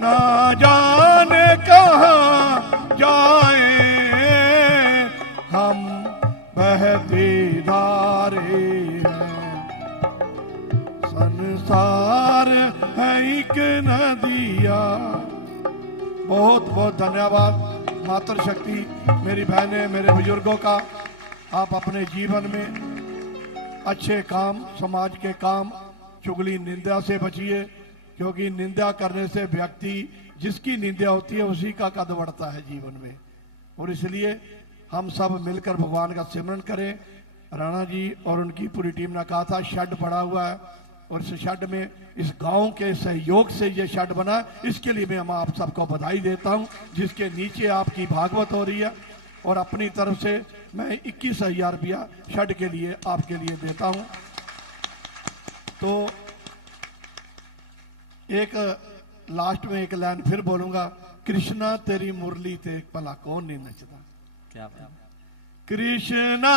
ना जाने कहाँ जाए हम बहती धारे हैं, संसार है एक नदिया। बहुत बहुत धन्यवाद मातृशक्ति, मेरी बहनें, मेरे बुजुर्गों का। आप अपने जीवन में अच्छे काम, समाज के काम, चुगली निंदा से बचिए, क्योंकि निंदा करने से व्यक्ति, जिसकी निंदा होती है उसी का कद बढ़ता है जीवन में। और इसलिए हम सब मिलकर भगवान का सिमरन करें। राणा जी और उनकी पूरी टीम ने कहा था शेड पड़ा हुआ है, और इस शेड में, इस गांव के सहयोग से ये शेड बना, इसके लिए मैं आप सबको बधाई देता हूं, जिसके नीचे आपकी भागवत हो रही है। और अपनी तरफ से मैं 21,000 रुपया शेड के लिए आपके लिए देता हूं। तो एक लास्ट में एक लाइन फिर बोलूंगा, कृष्णा तेरी मुरली ते भला कौन नहीं नचता। क्या बात। कृष्णा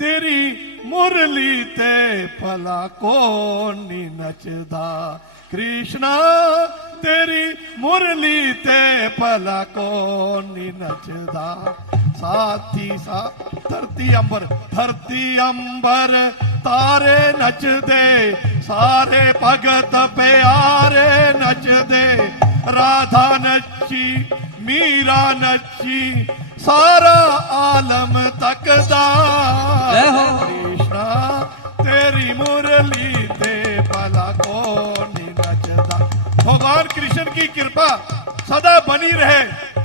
तेरी मुरली ते भला कौन नहीं नचदा, कृष्णा तेरी मुरली ते भला कौन नहीं नचदा। साथी सा धरती अंबर तारे नच दे, सारे भगत प्यारे नच दे। राधा नची, मीरा नची, सारा आलम तकदा। कृष्णा तेरी मुरली ते भला कौन नहीं नचदा। भगवान कृष्ण की कृपा सदा बनी रहे।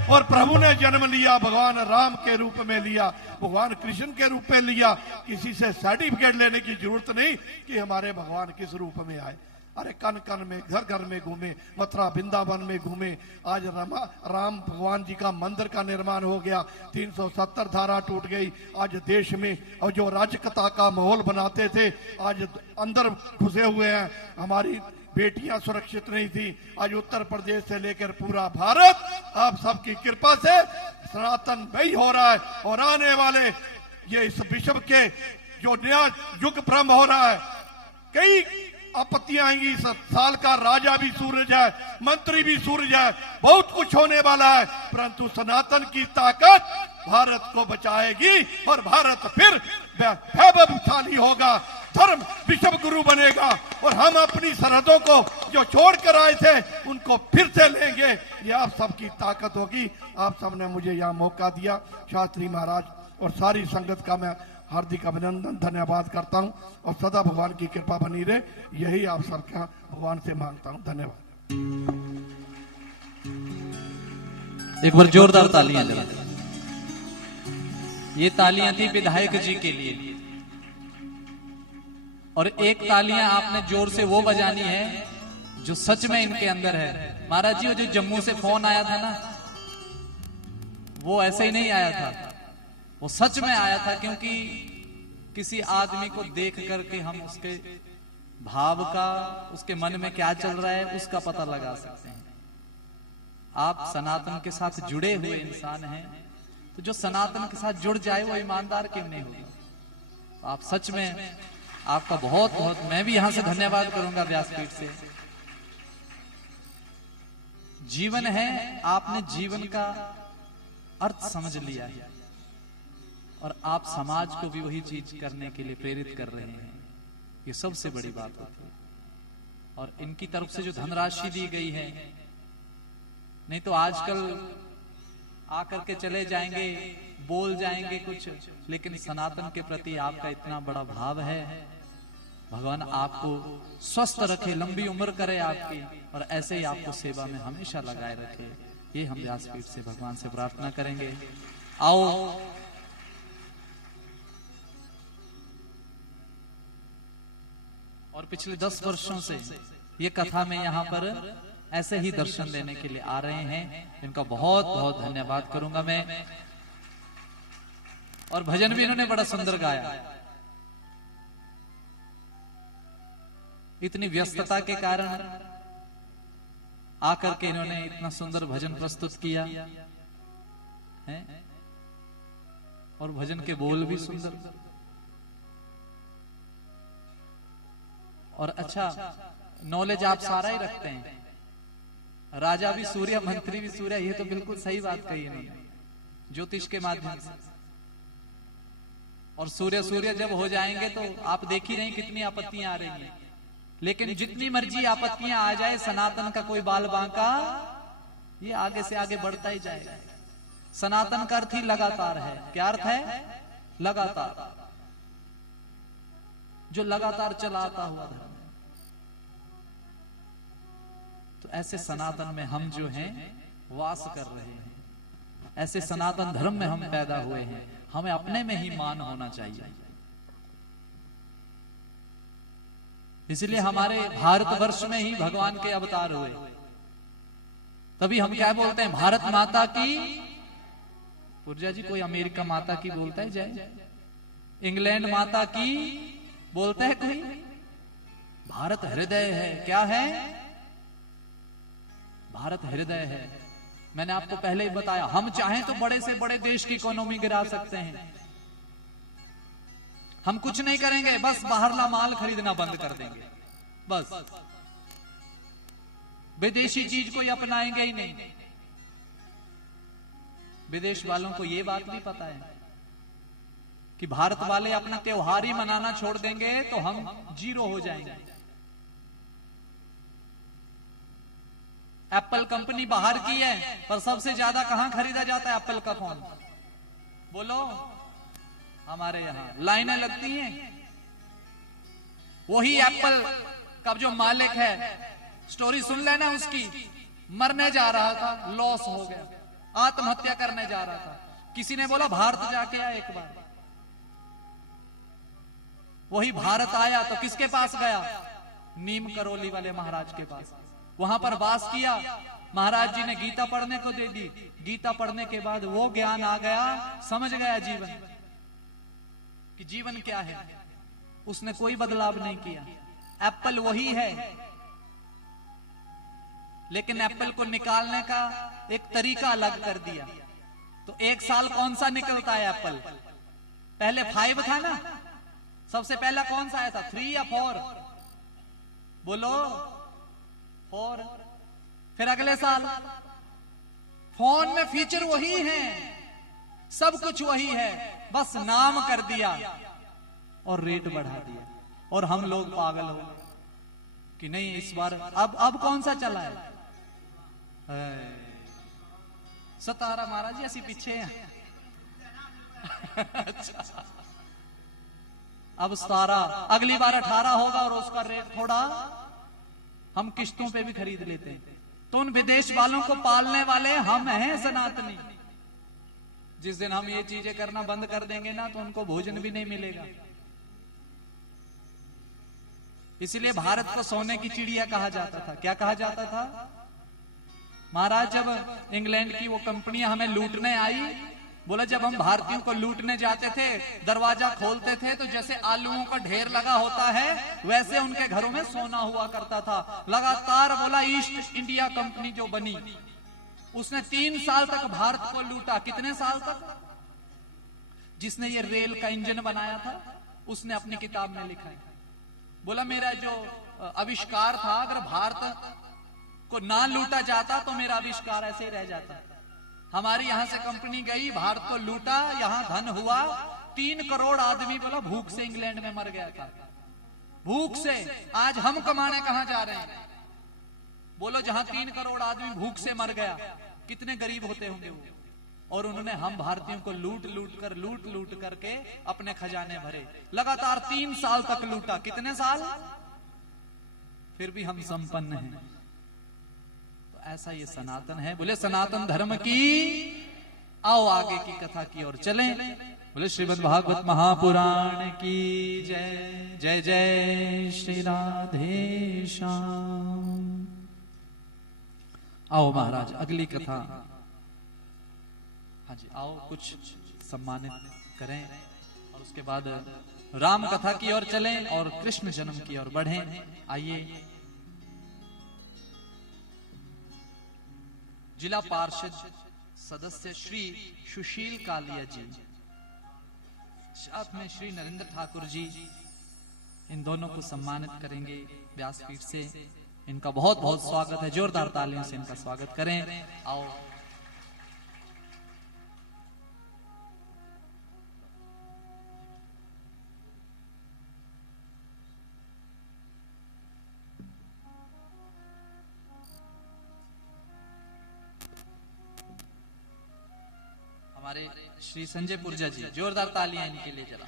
और प्रभु ने जन्म लिया, भगवान राम के रूप में लिया, भगवान कृष्ण के रूप में लिया। किसी से सर्टिफिकेट लेने की जरूरत नहीं कि हमारे भगवान किस रूप में आए। अरे कन कन में, घर घर में घूमे, मथुरा वृंदावन में घूमे। आज राम भगवान जी का मंदिर का निर्माण हो गया, 370 धारा टूट गई आज देश में। और जो राजकथा का माहौल बनाते थे आज अंदर घुसे हुए हैं। हमारी बेटियां सुरक्षित नहीं थी, आज उत्तर प्रदेश से लेकर पूरा भारत आप सबकी कृपा से सनातन वही हो रहा है। और आने वाले ये इस विश्व के जो नया युग प्रारंभ हो रहा है, कई आपत्तियां आएंगी। इस साल का राजा भी सूरज है, मंत्री भी सूरज है, बहुत कुछ होने वाला है। परंतु सनातन की ताकत भारत को बचाएगी और भारत फिर वैभवशाली होगा, धर्म विश्व गुरु बनेगा। और हम अपनी सरहदों को जो छोड़ कर आए थे उनको फिर से लेंगे। ये आप सबकी ताकत होगी। आप सबने मुझे यहाँ मौका दिया, शास्त्री महाराज और सारी संगत का मैं हार्दिक अभिनंदन धन्यवाद करता हूँ। और सदा भगवान की कृपा बनी रहे, यही आप सबका भगवान से मांगता हूँ। धन्यवाद। एक बार जोरदार तालियां जरा। ये तालियां थी विधायक जी के लिए। और एक तालियां आपने जोर से वो बजानी है जो सच में इनके अंदर है। महाराज जी, वो जो जम्मू से फोन आया था ना, वो ऐसे ही नहीं आया था, वो सच में आया था। क्योंकि किसी आदमी को देख करके हम उसके भाव का, उसके मन में क्या चल रहा है, उसका पता लगा सकते हैं। आप सनातन के साथ जुड़े हुए इंसान हैं, तो जो सनातन के साथ जुड़ जाए वो ईमानदार क्यों नहीं होगा। तो आप सच में, आपका बहुत बहुत मैं भी यहां से धन्यवाद करूंगा व्यासपीठ से। जीवन है, आपने जीवन का अर्थ समझ लिया है और आप समाज को भी वही चीज करने के लिए प्रेरित कर रहे हैं। ये सबसे बड़ी बात होती है। और इनकी तरफ से जो धनराशि दी गई है, नहीं तो आजकल आकर के चले जाएंगे, बोल जाएंगे कुछ, लेकिन सनातन के प्रति आपका इतना बड़ा भाव है। भगवान आपको स्वस्थ रखे, लंबी उम्र करे आपकी, और ऐसे ही आपको सेवा में हमेशा लगाए रखे। ये हम व्यासपीठ से भगवान से प्रार्थना करेंगे। आओ और पिछले 10 वर्षों से ये कथा में यहाँ पर ऐसे ही दर्शन देने के लिए आ रहे हैं। इनका बहुत बहुत धन्यवाद करूंगा मैं। और भजन भी इन्होंने बड़ा सुंदर गाया। इतनी व्यस्तता के कारण आकर के इन्होंने इतना सुंदर भजन प्रस्तुत किया है। और भजन के बोल भी सुंदर। और अच्छा, नॉलेज आप सारा ही रखते हैं। राजा भी सूर्य, मंत्री भी सूर्य। ये तो बिल्कुल सही बात कही इन्होंने, ज्योतिष के माध्यम से। और सूर्य जब हो जाएंगे तो आप देख ही नहीं कितनी आपत्तियां आ रही हैं। लेकिन जितनी मर्जी आपत्तियां आ जाए, सनातन का कोई बाल बांका ये आगे से आगे बढ़ता ही जाएगा। सनातन का अर्थ ही लगातार है। क्या अर्थ है? लगातार, जो लगातार चलाता हुआ धर्म। तो ऐसे सनातन में हम जो हैं वास कर रहे हैं, ऐसे सनातन धर्म में हम पैदा हुए हैं। हमें अपने में ही मान होना चाहिए। इसलिए हमारे भारतवर्ष में ही भगवान के अवतार हुए। तभी हम क्या बोलते हैं? भारत माता की। पुरजा जी, कोई अमेरिका माता की बोलता है जय? इंग्लैंड माता की बोलता है कोई? भारत हृदय है। क्या है? भारत हृदय है। मैंने आपको पहले ही बताया, हम चाहें तो बड़े से बड़े देश की इकोनॉमी गिरा सकते हैं। हम कुछ नहीं करेंगे, बस बाहरला माल खरीदना बंद कर देंगे। बस विदेशी चीज कोई अपनाएंगे ही नहीं। विदेश वालों को यह बात भी पता है कि भारत वाले अपना त्योहार ही मनाना छोड़ देंगे तो हम जीरो हो जाएंगे। एप्पल कंपनी बाहर की है, पर सबसे ज्यादा कहां खरीदा जाता है एप्पल का फोन? बोलो। हमारे यहां लाइनें लगती हैं। वही एप्पल का जो मालिक है, स्टोरी सुन लेना उसकी, मरने जा रहा था, लॉस हो गया, आत्महत्या करने जा रहा था। किसी ने बोला भारत जाके आ एक बार। वही भारत आया तो किसके पास गया? नीम करोली वाले महाराज के पास। वहां पर वास किया। महाराज जी ने गीता पढ़ने को दे दी। गीता पढ़ने के बाद वो ज्ञान आ गया, समझ गया जीवन कि जीवन क्या है। उसने कोई बदलाव नहीं किया। एप्पल वही है, लेकिन एप्पल को निकालने का एक तरीका अलग कर दिया। तो एक साल कौन सा निकलता है एप्पल? पहले 5 था ना, सबसे पहला कौन सा आया था? 3 या 4? बोलो। 4। फिर अगले साल फोन में फीचर वही है, सब कुछ वही है, बस नाम कर दिया और रेट बढ़ा दिया। और हम लोग पागल हो कि नहीं इस बार अब कौन सा चला है? 17 महाराज जी ऐसी पीछे हैं। अच्छा। अब 17, अगली बार 18 होगा और उसका रेट थोड़ा हम किश्तों पे भी खरीद लेते हैं। तो उन विदेश वालों को पालने वाले हम हैं सनातनी। जिस दिन हम ये चीजें करना बंद कर देंगे ना, तो उनको भोजन भी नहीं मिलेगा। इसलिए भारत को सोने की चिड़िया कहा जाता था। क्या कहा जाता था? महाराज जब इंग्लैंड की वो कंपनियां हमें लूटने आई, बोला जब हम भारतीयों को लूटने जाते थे, दरवाजा खोलते थे तो जैसे आलूओं का ढेर लगा होता है, वैसे उनके घरों में सोना हुआ करता था। लगातार बोला ईस्ट इंडिया कंपनी जो बनी, उसने 3 साल तक भारत को लूटा। कितने साल तक? जिसने ये रेल का इंजन बनाया था, उसने अपनी किताब में लिखा है, बोला मेरा जो आविष्कार था, अगर भारत को ना लूटा जाता तो मेरा आविष्कार ऐसे ही रह जाता। हमारी यहां से कंपनी गई, भारत को लूटा, यहां धन हुआ। 3 करोड़ आदमी बोला भूख से इंग्लैंड में मर गया था। भूख से। आज हम कमाने कहां जा रहे हैं? बोलो, जहां 3 करोड़ आदमी भूख से मर गया, कितने गरीब होते होंगे वो। और उन्होंने हम भारतीयों को लूट लूट करके अपने खजाने भरे। लगातार 3 साल तक लूटा। कितने साल? फिर भी हम संपन्न हैं। ऐसा ये सनातन है। बोले सनातन धर्म की। आओ आगे की कथा की ओर चलें। बोले श्रीमद् भागवत महापुराण की जय। जय जय श्री राधे श्याम। आओ महाराज अगली कथा। हाँ जी, आओ कुछ सम्मानित करें और उसके बाद राम कथा की ओर चलें और कृष्ण जन्म की ओर बढ़ें। आइए। जिला पार्षद सदस्य श्री सुशील कालिया जी, साथ में श्री नरेंद्र ठाकुर जी, इन दोनों को सम्मानित करेंगे व्यासपीठ से। इनका बहुत बहुत स्वागत है, जोरदार तालियों से इनका स्वागत करें। आओ हमारे श्री संजय पुरजा जी, जोरदार तालियां इनके लिए जरा।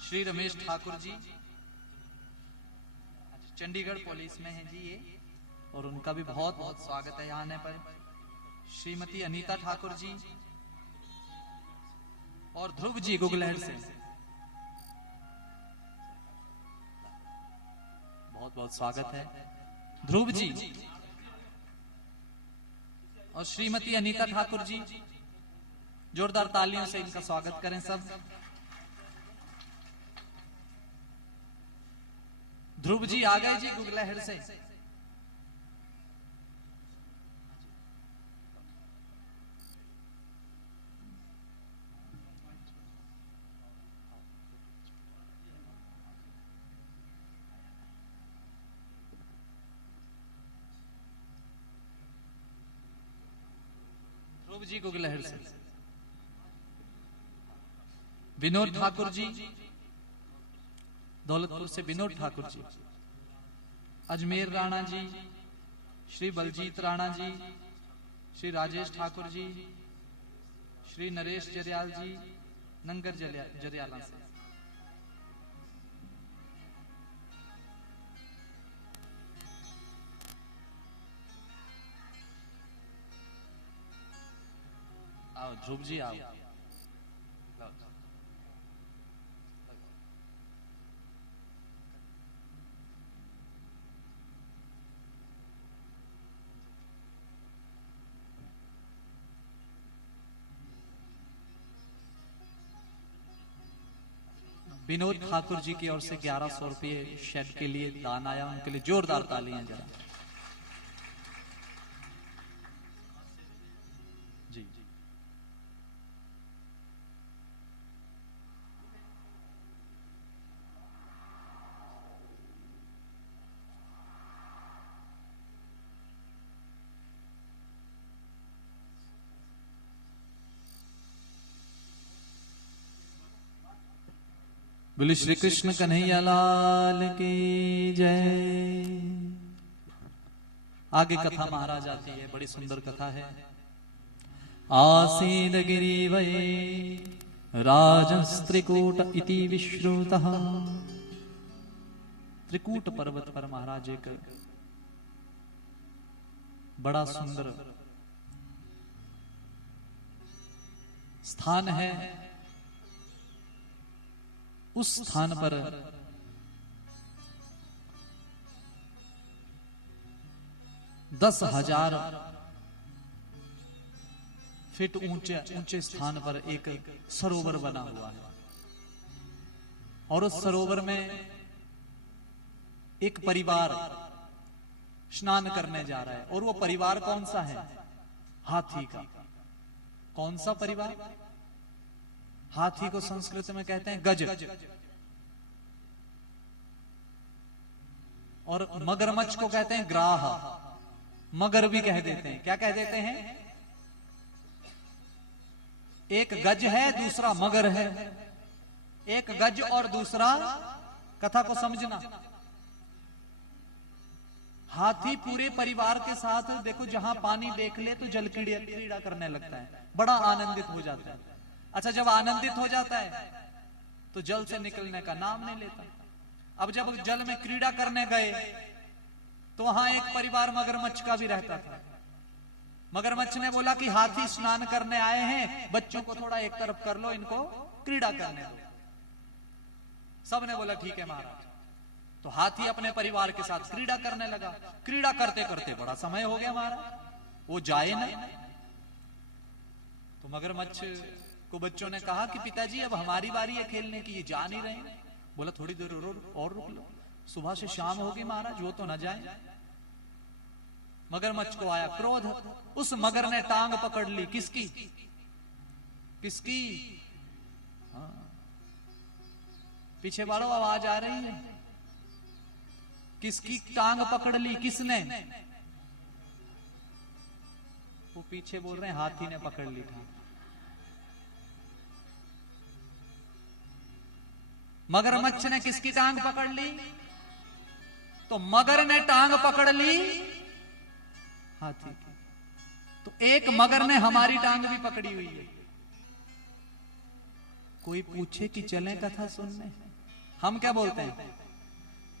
श्री रमेश ठाकुर जी चंडीगढ़ पुलिस में हैं जी ये, और उनका भी बहुत बहुत स्वागत है यहाँ आने पर। श्रीमती अनीता ठाकुर जी और ध्रुव जी गुगलहर से बहुत बहुत स्वागत है। ध्रुव जी और श्रीमती अनीता ठाकुर जी, जोरदार तालियों से इनका स्वागत करें सब। ध्रुव जी आ गए जी गुगलहर से। ध्रुव जी गुगलहर से। विनोद ठाकुर जी दौलतपुर से, विनोद ठाकुर जी। अजमेर राणा जी, श्री बलजीत राणा जी, श्री राजेश ठाकुर जी, श्री नरेश जरियाल जी नंगर जरियाला से। आओ ध्रुव जी आओ। विनोद ठाकुर जी की ओर से 1100 रुपये शेड के लिए दान आया, उनके लिए जोरदार तालियां जरा। जी जी बोले श्री कृष्ण कन्हैया लाल की जय। आगे कथा महाराज आती है, बड़ी सुंदर कथा है। आसीद गिरी वै राजस्त्रिकूट इति विश्रुतः। त्रिकूट पर्वत पर महाराज एक बड़ा सुंदर स्थान है। उस स्थान पर दस 10,000 फीट ऊंचे स्थान पर एक सरोवर बना हुआ है, और उस सरोवर में एक परिवार स्नान करने जा रहा है। और वो परिवार कौन सा है? हाथी का। कौन सा परिवार? हाथी को संस्कृत में कहते हैं गज, और मगरमच्छ को कहते हैं ग्राह। मगर भी कह देते हैं। क्या कह देते हैं? एक गज है, दूसरा मगर है। एक गज और दूसरा, कथा को समझना, हाथी पूरे परिवार के साथ देखो जहां पानी देख ले तो जल क्रीड़ा करने लगता है, बड़ा आनंदित हो जाता है। अच्छा, जब आनंदित हो जाता है तो जल से निकलने का नाम नहीं लेता। अब जब जल में क्रीड़ा करने गए तो वहां एक परिवार मगरमच्छ का भी रहता था। मगरमच्छ ने बोला कि हाथी स्नान करने आए हैं, बच्चों को थोड़ा एक तरफ कर लो, इनको क्रीड़ा करने दो। सबने बोला ठीक है महाराज। तो हाथी अपने परिवार के साथ क्रीड़ा करने लगा। क्रीड़ा करते करते बड़ा समय हो गया महाराज, वो जाए नहीं। तो मगरमच्छ को बच्चों ने कहा कि पिताजी अब हमारी बारी है खेलने की, ये जा नहीं रहे। बोला थोड़ी देर और रुक लो, सुबह से शाम होगी महाराज, वो तो न जाए। मगरमच्छ को आया क्रोध। उस मगर ने टांग पकड़ ली। किसकी? किसकी? हाँ। पीछे वालों आवाज आ रही है। किसकी टांग पकड़ ली? किसने? वो पीछे बोल रहे हैं हाथी ने पकड़ ली टांग। मगरमच्छ ने किसकी टांग पकड़ ली? तो मगर ने टांग पकड़ ली हाथी की। तो एक मगर ने हमारी टांग भी पकड़ी हुई है। कोई पूछे कि चलें कथा सुनने, हम क्या बोलते हैं?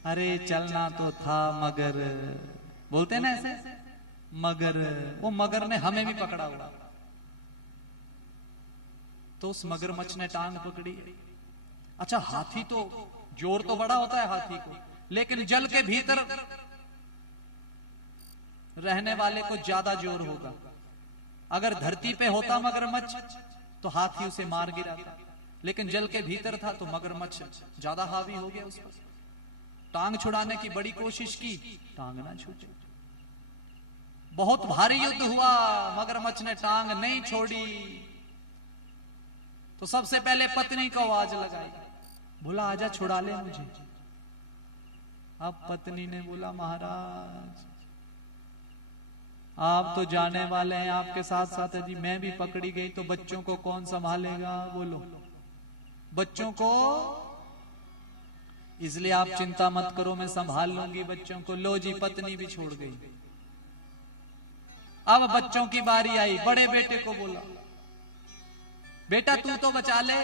अरे चलना तो था मगर, बोलते हैं ना ऐसे, मगर वो मगर ने हमें भी पकड़ा हुआ। तो उस मगरमच्छ ने टांग पकड़ी। अच्छा, हाथी तो जोर तो बड़ा होता है हाथी को, लेकिन जल के भीतर रहने वाले को ज्यादा जोर होगा। अगर धरती पे होता मगरमच्छ तो हाथी उसे मार गिराता, लेकिन जल के भीतर था तो मगरमच्छ ज्यादा हावी हो गया उस पर। टांग छुड़ाने की बड़ी कोशिश की, टांग ना छूटे। बहुत भारी युद्ध हुआ, मगरमच्छ ने टांग नहीं छोड़ी। तो सबसे पहले पत्नी को आवाज लगाई, बोला आजा छुड़ा ले मुझे। अब पत्नी ने बोला महाराज आप तो जाने वाले हैं, आपके साथ साथ यदि मैं भी पकड़ी गई तो बच्चों को कौन संभालेगा? बोलो, बच्चों को, इसलिए आप चिंता मत करो, मैं संभाल लूंगी बच्चों को। लो जी, पत्नी भी छोड़ गई। अब बच्चों की बारी आई। बड़े बेटे को बोला बेटा तू तो बचा ले।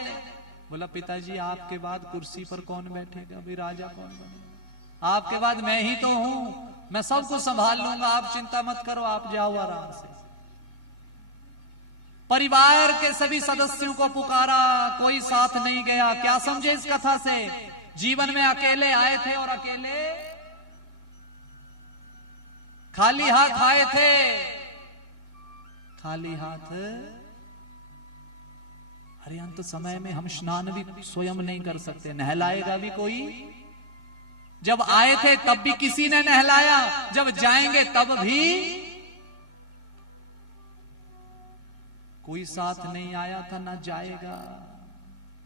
बोला पिताजी आपके बाद कुर्सी पर कौन बैठेगा? अभी राजा कौन बनेगा? आपके बाद मैं ही तो हूं, मैं सब कुछ संभाल लूंगा, आप चिंता मत करो, आप जाओ आराम से। परिवार के सभी सदस्यों को पुकारा, कोई साथ नहीं गया। क्या समझे इस कथा से? जीवन में अकेले आए थे और अकेले खाली हाथ आए थे। खाली हाथ। अरे अंत समय में हम स्नान भी स्वयं नहीं कर सकते, नहलाएगा भी कोई? जब आए थे तब भी किसी ने नहलाया, जब जाएंगे तब भी कोई साथ नहीं आया था, ना जाएगा।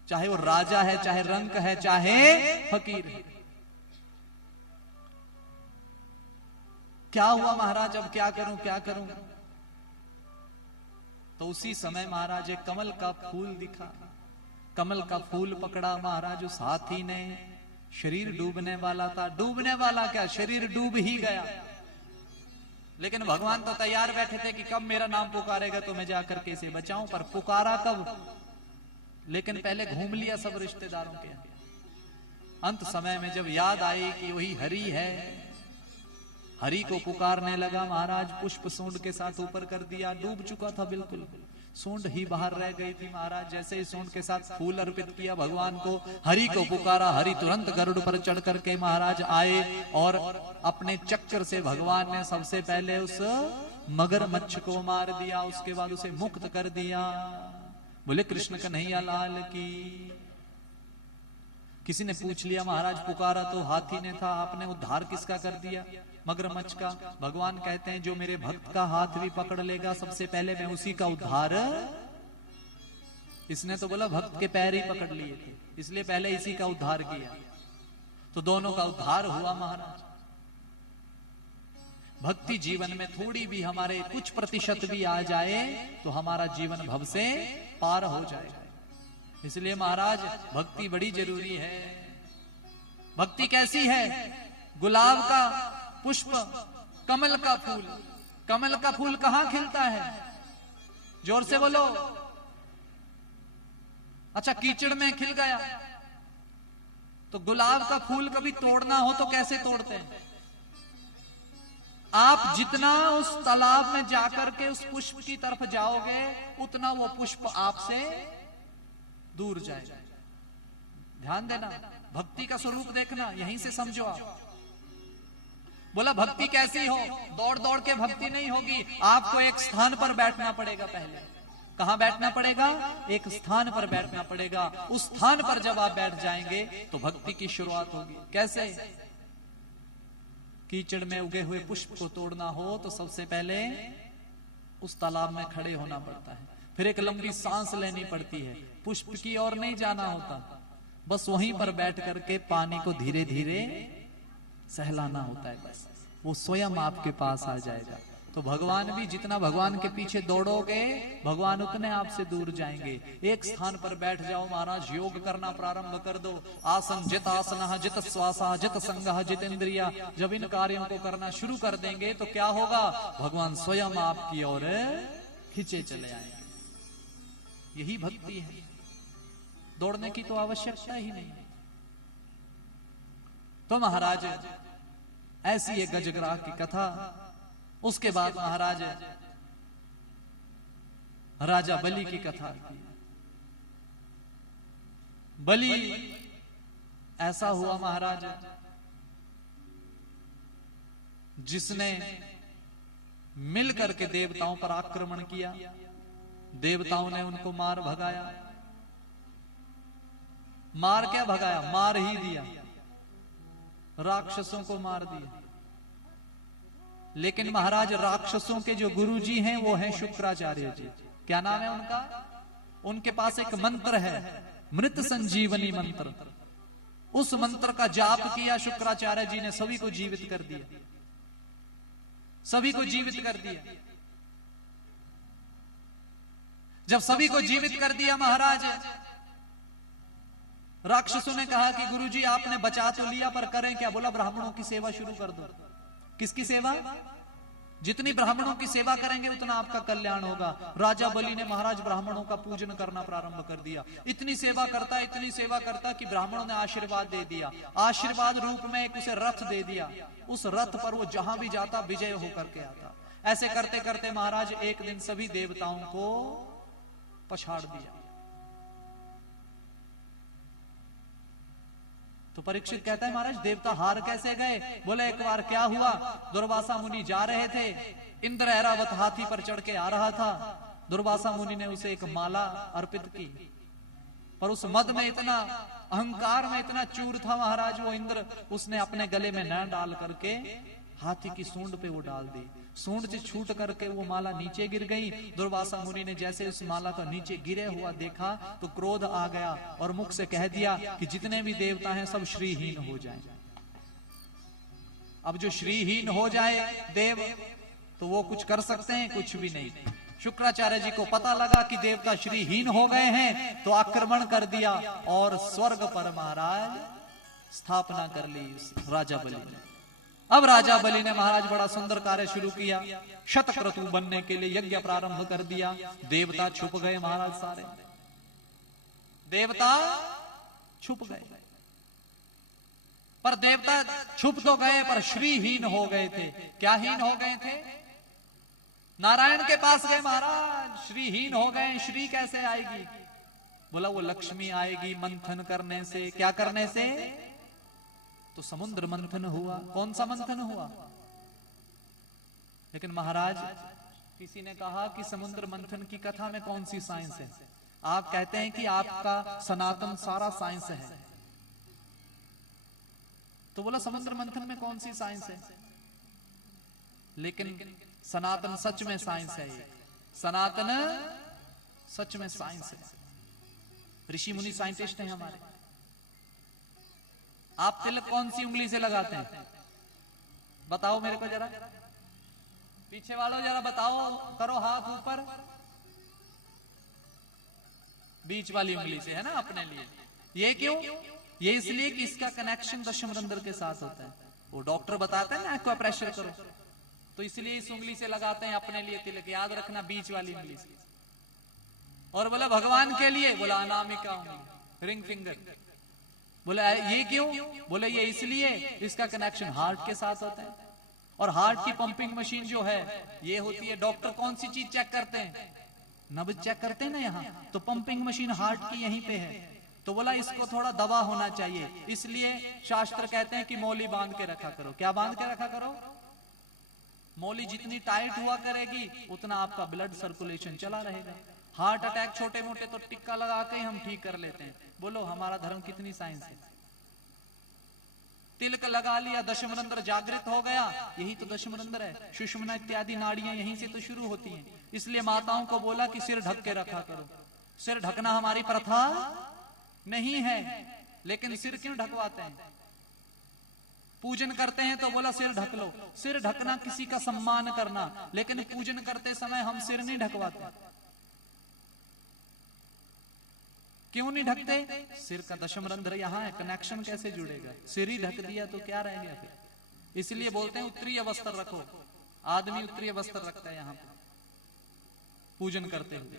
चाहे वो राजा है, चाहे रंक है, चाहे फकीर है। क्या हुआ महाराज, अब क्या करूं क्या करूं? तो उसी समय महाराज एक कमल का फूल दिखा। कमल का फूल पकड़ा महाराज। उस हाथी ने, शरीर डूबने वाला था, डूबने वाला क्या, शरीर डूब ही गया। लेकिन भगवान तो तैयार बैठे थे कि कब मेरा नाम पुकारेगा तो मैं जाकर के इसे बचाऊं। पर पुकारा कब? लेकिन पहले घूम लिया सब रिश्तेदारों के। अंत समय में जब याद आई कि वही हरि है, हरि को पुकारने लगा महाराज। पुष्प सूंड के साथ ऊपर कर दिया, डूब चुका था बिल्कुल, सूंड ही बाहर रह गई थी महाराज। जैसे ही सूंड के साथ फूल अर्पित किया भगवान को, हरि को पुकारा, हरि तुरंत गरुड़ पर चढ़ करके महाराज आए और अपने चक्कर से भगवान ने सबसे पहले उस मगरमच्छ को मार दिया, उसके बाद उसे मुक्त कर दिया। बोले कृष्ण कन्हैया लाल की। किसी ने पूछ लिया महाराज पुकारा तो हाथी ने था, आपने उद्धार किसका कर दिया? मगरमच्छ का। भगवान कहते हैं जो मेरे भक्त का हाथ भी पकड़ लेगा सबसे पहले मैं उसी का उद्धार। इसने तो बोला भक्त के पैर ही पकड़ लिए थे, इसलिए पहले इसी का उद्धार किया। तो दोनों का उद्धार हुआ महाराज। भक्ति जीवन में थोड़ी भी हमारे कुछ प्रतिशत भी आ जाए तो हमारा जीवन भव से पार हो जाएगा। इसलिए महाराज भक्ति बड़ी जरूरी है। भक्ति कैसी है? गुलाब का पुष्प, कमल का फूल। कमल का फूल कहां खिलता है? जोर से बोलो। अच्छा, कीचड़ में खिल गया। तो गुलाब का फूल कभी तोड़ना हो तो कैसे तोड़ते हैं? आप जितना उस तालाब में जाकर के उस पुष्प की तरफ जाओगे उतना वो पुष्प आपसे दूर जाएगा। ध्यान देना, भक्ति का स्वरूप देखना, यहीं से समझो आप। बोला भक्ति कैसी हो? दौड़ दौड़ के भक्ति नहीं होगी, आपको एक स्थान पर बैठना पड़ेगा। पहले कहां बैठना पड़ेगा? एक स्थान पर बैठना पड़ेगा। उस स्थान पर जब आप बैठ जाएंगे तो भक्ति की शुरुआत होगी। कैसे? कीचड़ में उगे हुए पुष्प को तोड़ना हो तो सबसे पहले उस तालाब में खड़े होना पड़ता है, फिर एक लंबी सांस लेनी पड़ती है, पुष्प की ओर नहीं जाना होता, बस वहीं पर बैठ करके पानी को धीरे धीरे सहलाना होता है बस, वो स्वयं आपके पास आ जाएगा। तो भगवान भी जितना भगवान के पीछे दौड़ोगे भगवान उतने आपसे दूर जाएंगे। एक स्थान पर बैठ जाओ महाराज, योग करना प्रारंभ कर दो। आसन जित आसन जित श्वासा जित संग जित इंद्रिया, जब इन कार्यों को करना शुरू कर देंगे तो क्या होगा, भगवान स्वयं आपकी ओर खींचे चले आएंगे। यही भक्ति है, दौड़ने की तो आवश्यकता ही नहीं। तो महाराज ऐसी है गजग्राह की कथा। उसके बाद महाराज राजा बलि की कथा की। बलि ऐसा हुआ महाराज जिसने मिलकर के देवताओं पर आक्रमण किया, देवताओं ने उनको मार भगाया। मार क्या भगाया, मार ही दिया, राक्षसों को मार दिया। लेकिन महाराज राक्षसों के जो गुरुजी हैं वो हैं शुक्राचार्य जी। क्या नाम है उनका, उनके पास एक मंत्र है मृत संजीवनी मंत्र। उस मंत्र का जाप किया शुक्राचार्य जी ने, सभी को जीवित कर दिया, सभी को जीवित कर दिया। जब सभी को जीवित कर दिया महाराज, राक्षसों ने कहा कि गुरुजी आपने बचा तो लिया पर करें क्या। बोला ब्राह्मणों की सेवा शुरू कर दो। किसकी सेवा, जितनी ब्राह्मणों की सेवा करेंगे उतना आपका कल्याण होगा। राजा बलि ने महाराज ब्राह्मणों का पूजन करना प्रारंभ कर दिया। इतनी सेवा करता, इतनी सेवा करता कि ब्राह्मणों ने आशीर्वाद दे दिया। आशीर्वाद रूप में एक उसे रथ दे दिया, उस रथ पर वो जहां भी जाता विजय होकर के आता। ऐसे करते करते महाराज एक दिन सभी देवताओं को पछाड़ दिया। तो परीक्षित कहता है महाराज देवता हार कैसे गए। बोले एक बार क्या हुआ, दुर्वासा मुनि जा रहे थे, इंद्र ऐरावत हाथी पर चढ़ के आ रहा था। दुर्वासा मुनि ने उसे एक माला अर्पित की, पर उस मद में इतना, अहंकार में इतना चूर था महाराज वो इंद्र, उसने अपने गले में न डाल करके हाथी की सूंड पे वो डाल दी। सूंड से छूट करके वो माला नीचे गिर गई। दुर्वासा मुनि ने जैसे उस माला को नीचे गिरे हुआ देखा तो क्रोध आ गया और मुख से कह दिया कि जितने भी देवता हैं सब श्रीहीन हो जाएं। अब जो श्रीहीन हो जाए देव तो वो कुछ कर सकते हैं, कुछ भी नहीं। शुक्राचार्य जी को पता लगा कि देवता श्रीहीन हो गए हैं तो आक्रमण कर दिया और स्वर्ग पर महाराज स्थापना कर ली राजा बलि ने। अब राजा बलि ने महाराज बड़ा सुंदर कार्य शुरू किया, शतक्रतु बनने के लिए यज्ञ प्रारंभ कर दिया। देवता छुप गए महाराज, सारे देवता छुप गए। पर देवता छुप तो गए पर श्रीहीन हो गए थे। क्या हीन हो गए थे, नारायण के पास गए महाराज, श्रीहीन हो गए। श्री कैसे आएगी, बोला वो लक्ष्मी आएगी मंथन करने से। क्या करने से, तो समुद्र मंथन हुआ। कौन सा मंथन हुआ, लेकिन महाराज किसी ने कहा कि समुद्र मंथन की कथा में कौन सी साइंस है। आप कहते हैं कि आपका सनातन सारा साइंस है, तो बोला समुद्र मंथन में कौन सी साइंस है। लेकिन सनातन सच में साइंस है, सनातन सच में साइंस है। ऋषि मुनि साइंटिस्ट हैं हमारे। आप तिलक कौन सी उंगली से लगाते हैं, बताओ मेरे को जरा, पीछे वालों जरा बताओ, करो हाथ ऊपर। बीच वाली उंगली से है ना अपने लिए। ये क्यों, ये इसलिए कि इसका कनेक्शन दशम रंध्र के साथ होता है। वो डॉक्टर बताते हैं ना एक्वा प्रेशर करो, तो इसलिए इस उंगली से लगाते हैं अपने लिए तिलक। याद रखना बीच वाली उंगली से। और बोला भगवान के लिए, बोला अनामिका उंगली, रिंग फिंगर। बोले ये क्यों, बोले ये इसलिए इसका कनेक्शन हार्ट के साथ होता है। और हार्ट की पंपिंग मशीन जो है ये होती है। डॉक्टर कौन सी चीज चेक करते हैं, नब्ज चेक करते हैं ना यहाँ, तो पंपिंग मशीन हार्ट की यहीं पे है। तो बोला इसको थोड़ा दबा होना चाहिए, इसलिए शास्त्र कहते हैं कि मौली बांध के रखा करो। क्या बांध के रखा करो, मौली जितनी टाइट हुआ करेगी उतना आपका ब्लड सर्कुलेशन चला रहेगा। हार्ट अटैक छोटे मोटे तो टिक्का लगा के हम ठीक कर लेते हैं। बोलो हमारा धर्म कितनी साइंस है। तिलक लगा लिया, दशमरंध्र जागृत हो गया। यही तो दशमरंध्र है, सुषुम्ना इत्यादि नाड़ियां यहीं से तो शुरू होती हैं। इसलिए माताओं को बोला कि सिर ढक के रखा करो। सिर ढकना हमारी प्रथा नहीं है, लेकिन सिर क्यों ढकवाते हैं, पूजन करते हैं तो बोला सिर ढक लो। सिर ढकना किसी का सम्मान करना, लेकिन पूजन करते समय हम सिर नहीं ढकवाते। क्यों नहीं ढकते? सिर का दशम रंध्र यहां है, कनेक्शन कैसे जुड़ेगा? सिर ही ढक दिया तो क्या रह गया फिर? इसलिए बोलते हैं उत्तरीय वस्त्र रखो। आदमी उत्तरीय वस्त्र रखता है यहां पर पूजन करते हुए।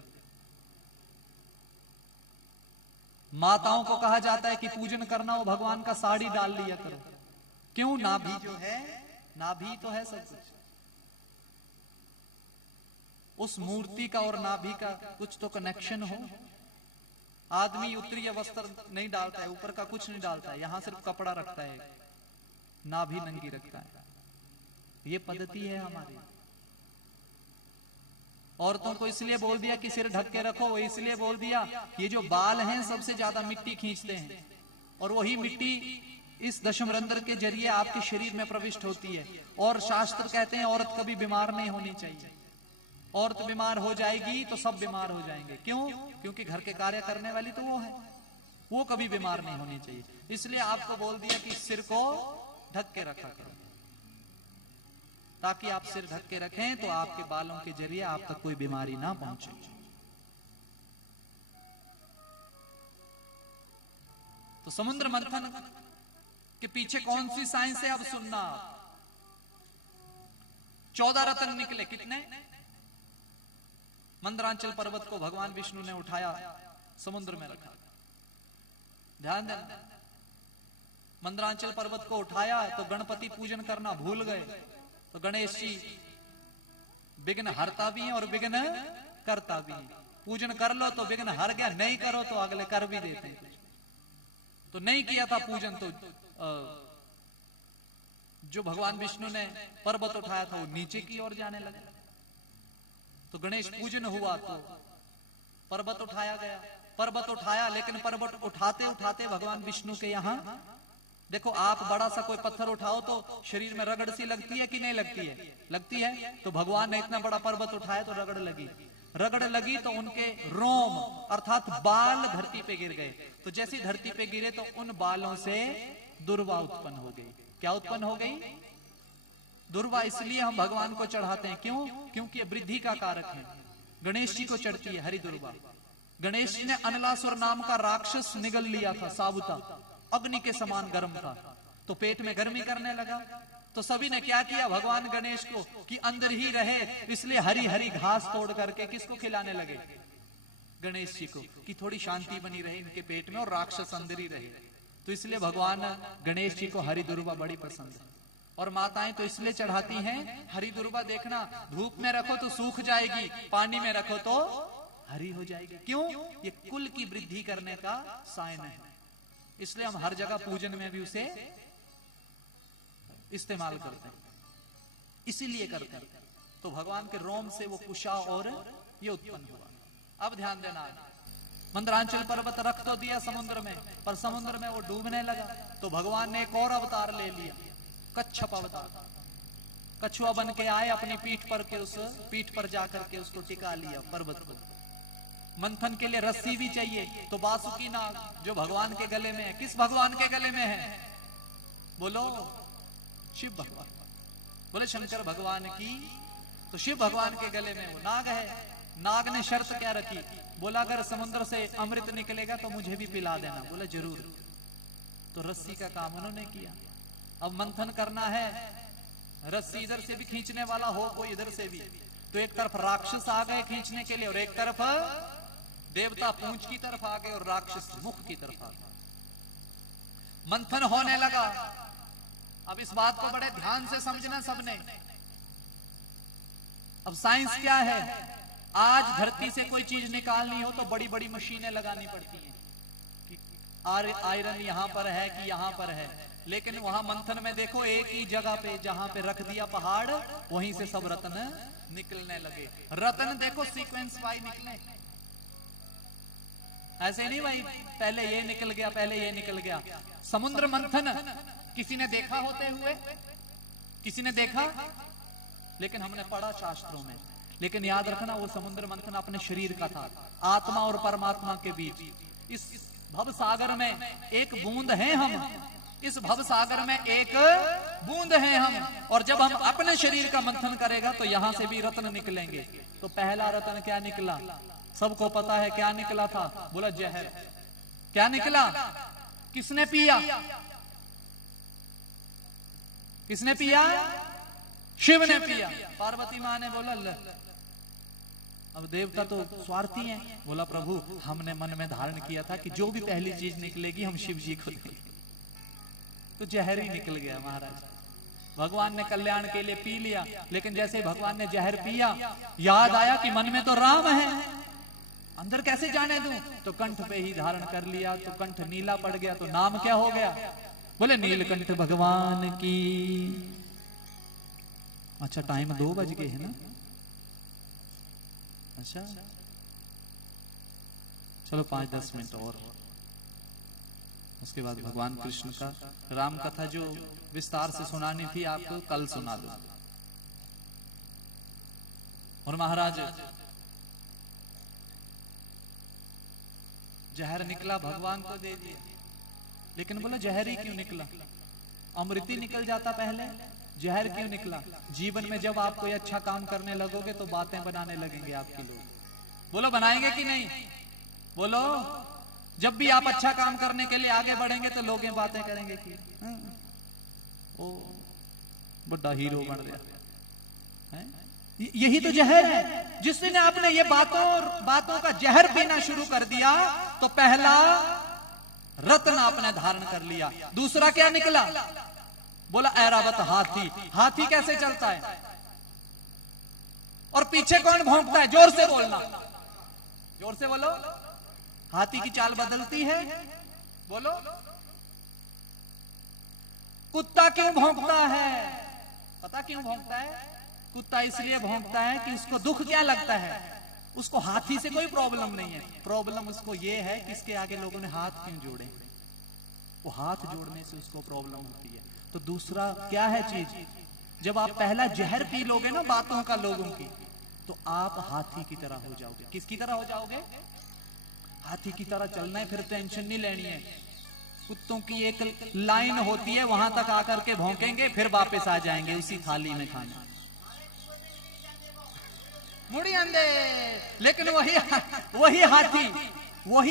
माताओं को कहा जाता है कि पूजन करना हो भगवान का साड़ी डाल लिया करो। क्यों? नाभि जो है, नाभि तो है सब कुछ। उस मूर्ति का और नाभि का कुछ तो कनेक्शन हो। आदमी उत्तरीय वस्त्र नहीं डालता है, ऊपर का कुछ नहीं डालता है, यहां सिर्फ कपड़ा रखता है, नाभि नंगी रखता है। ये पद्धति है हमारी। औरतों को इसलिए बोल दिया कि सिर ढक के रखो, वो इसलिए बोल दिया कि ये जो बाल हैं सबसे ज्यादा मिट्टी खींचते हैं, और वही मिट्टी इस दशम रंध्र के जरिए आपके शरीर में प्रविष्ट होती है। और शास्त्र कहते हैं औरत कभी बीमार नहीं होनी चाहिए। औरत बीमार हो जाएगी तो सब बीमार हो जाएंगे। क्यों? क्योंकि घर के कार्य करने वाली तो वो है, वो कभी बीमार नहीं होनी चाहिए। इसलिए आपको बोल दिया कि सिर को ढक के रखा करो, ताकि आप सिर ढक के रखें तो आपके बालों के जरिए आप तक कोई बीमारी ना पहुंचे। तो समुद्र मंथन के पीछे कौन सी साइंस है अब सुनना। 14 रत्न निकले। कितने? मंदरांचल पर्वत को भगवान विष्णु ने उठाया, समुद्र में रखा। ध्यान देना, मंदरांचल पर्वत को उठाया तो गणपति पूजन करना भूल गए, तो गणेश जी विघ्न हरता भी हैं और विघ्न करता भी हैं। पूजन कर लो तो विघ्न हर गया, नहीं करो तो अगले कर भी देते हैं। तो नहीं किया था पूजन, तो जो भगवान विष्णु ने पर्वत उठाया था वो नीचे की ओर जाने लगा। तो गणेश पूजन हुआ तो पर्वत उठाया गया। पर्वत उठाया, लेकिन पर्वत उठाते उठाते भगवान विष्णु के यहां देखो, आप बड़ा सा कोई पत्थर उठाओ तो शरीर में रगड़ सी लगती है कि नहीं लगती है? लगती है। तो भगवान ने इतना बड़ा पर्वत उठाया तो रगड़ लगी। रगड़ लगी तो उनके रोम अर्थात बाल धरती पे गिर गए। तो जैसे धरती पे गिरे तो उन बालों से दुर्वा उत्पन्न हो गई। क्या उत्पन्न हो गई? दुर्वा। इसलिए हम भगवान को चढ़ाते हैं। क्यों? क्योंकि ये वृद्धि का कारक है। गणेश जी को चढ़ती है हरि दुर्वा। गणेश जी ने अनलासुर नाम का राक्षस निगल लिया था, साबुता, अग्नि के समान गर्म था, तो पेट में गर्मी करने लगा। तो सभी ने क्या किया भगवान गणेश को कि अंदर ही रहे, इसलिए हरी हरी घास तोड़ करके किसको खिलाने लगे? गणेश जी को, कि थोड़ी शांति बनी रहे इनके पेट में और राक्षस अंदर ही रहे। तो इसलिए भगवान गणेश जी को हरी दुर्वा बड़ी पसंद है। और माताएं तो इसलिए चढ़ाती हैं हरी दुर्वा। देखना, धूप में रखो तो सूख जाएगी, पानी में रखो तो हरी हो जाएगी। क्यों? ये कुल की वृद्धि करने का साइन है। इसलिए हम हर जगह पूजन में भी उसे इस्तेमाल करते हैं, इसीलिए करते हैं। तो भगवान के रोम से वो कुशा और ये उत्पन्न हुआ। अब ध्यान देना, मंदरांचल पर्वत रख तो दिया समुद्र में, पर समुद्र में वो डूबने लगा। तो भगवान ने एक और अवतार ले लिया, कच्छप अवतार। कछुआ बन के आए, अपनी पीठ पर के उस पीठ पर जाकर के उसको टिका लिया पर्वत को। मंथन के लिए रस्सी भी चाहिए, तो बासुकी नाग जो भगवान के गले में है, किस भगवान के गले में है? बोलो, शिव भगवान। बोले शंकर भगवान की। तो शिव भगवान के गले में वो नाग है। नाग ने शर्त क्या रखी? बोला अगर समुद्र से अमृत निकलेगा तो मुझे भी पिला देना। बोला जरूर। तो रस्सी का काम उन्होंने किया। अब मंथन करना है, रस्सी इधर से भी खींचने वाला हो, कोई इधर से भी। तो एक तरफ राक्षस आ गए खींचने के लिए, और एक तरफ देवता पूंछ की तरफ आ गए और राक्षस मुख की तरफ आ गए। मंथन होने लगा। अब इस बात को बड़े ध्यान से समझना सबने। अब साइंस क्या है? आज धरती से कोई चीज निकालनी हो तो बड़ी बड़ी मशीनें लगानी पड़ती हैं कि आयरन यहां पर है कि यहां पर है। लेकिन वहां मंथन में देखो, एक ही जगह पे जहां पे रख दिया पहाड़, वहीं से सब रत्न निकलने लगे। रत्न देखो सीक्वेंस वाइज निकले, ऐसे नहीं भाई पहले ये निकल गया, पहले ये निकल गया। समुद्र मंथन किसी ने देखा होते हुए? किसी ने देखा? लेकिन हमने पढ़ा शास्त्रों में। लेकिन याद रखना, वो समुद्र मंथन अपने शरीर का था, आत्मा और परमात्मा के बीच। इस भव सागर में एक बूंद है हम, इस भव सागर में एक बूंद हैं हम, और जब हम अपने शरीर का मंथन करेगा तो यहां से भी रत्न निकलेंगे। तो पहला रत्न क्या निकला, सबको पता है क्या निकला था, बोला जहर। क्या निकला, किसने पिया, किसने पिया, शिव ने पिया। पार्वती मां ने बोला ल, अब देवता तो स्वार्थी हैं, बोला प्रभु हमने मन में धारण किया था कि जो भी पहली चीज निकलेगी हम शिव जी को देंगे, तो जहर ही निकल गया महाराज। भगवान ने कल्याण के लिए पी लिया, लेकिन जैसे भगवान ने जहर पिया, याद आया कि मन में तो राम है, अंदर कैसे जाने दूं, तो कंठ पे ही धारण कर लिया, तो कंठ नीला पड़ गया, तो नाम क्या हो गया, बोले नीलकंठ भगवान की। अच्छा टाइम 2 बज गए है ना, अच्छा चलो 5-10 मिनट और, उसके बाद भगवान कृष्ण का राम कथा जो विस्तार से सुनानी थी आपको कल सुना दो। और महाराज जहर निकला भगवान को दे दिया, लेकिन बोला जहर ही क्यों निकला, अमृत ही निकल जाता पहले, जहर क्यों निकला। जीवन में जब आप कोई अच्छा काम करने लगोगे तो बातें बनाने लगेंगे आपके लोग। बोलो बनाएंगे कि नहीं, बोलो जब भी आप अच्छा काम करने के लिए आगे बढ़ेंगे तो लोग ये बातें करेंगे कि ओ बड़ा हीरो बन गया है? यही तो जहर है। जिस दिन आपने ये बातों का जहर पीना शुरू कर दिया तो पहला रत्न आपने धारण कर लिया। दूसरा क्या निकला, बोला ऐरावत हाथी। हाथी कैसे चलता है और पीछे कौन भौंकता है, जोर से बोलना, जोर से बोलो। हाथी की चाल बदलती है, बोलो। कुत्ता क्यों भौंकता है, पता क्यों भौंकता है, कुत्ता इसलिए भौंकता है कि उसको दुख क्या लगता है, उसको हाथी से कोई प्रॉब्लम नहीं है, प्रॉब्लम उसको ये है कि इसके आगे लोगों ने हाथ क्यों जोड़े, वो हाथ जोड़ने से उसको प्रॉब्लम होती है। तो दूसरा क्या है चीज, जब आप पहला जहर पी लोगे ना बातों का लोगों की, तो आप हाथी की तरह हो जाओगे। किसकी तरह हो जाओगे, हाथी की तरह चलना है, फिर टेंशन नहीं लेनी है। कुत्तों की एक लाइन होती है, वहां तक आकर के भौंकेंगे, फिर वापस आ जाएंगे उसी थाली में खाना, मुड़ी अंधे। लेकिन वही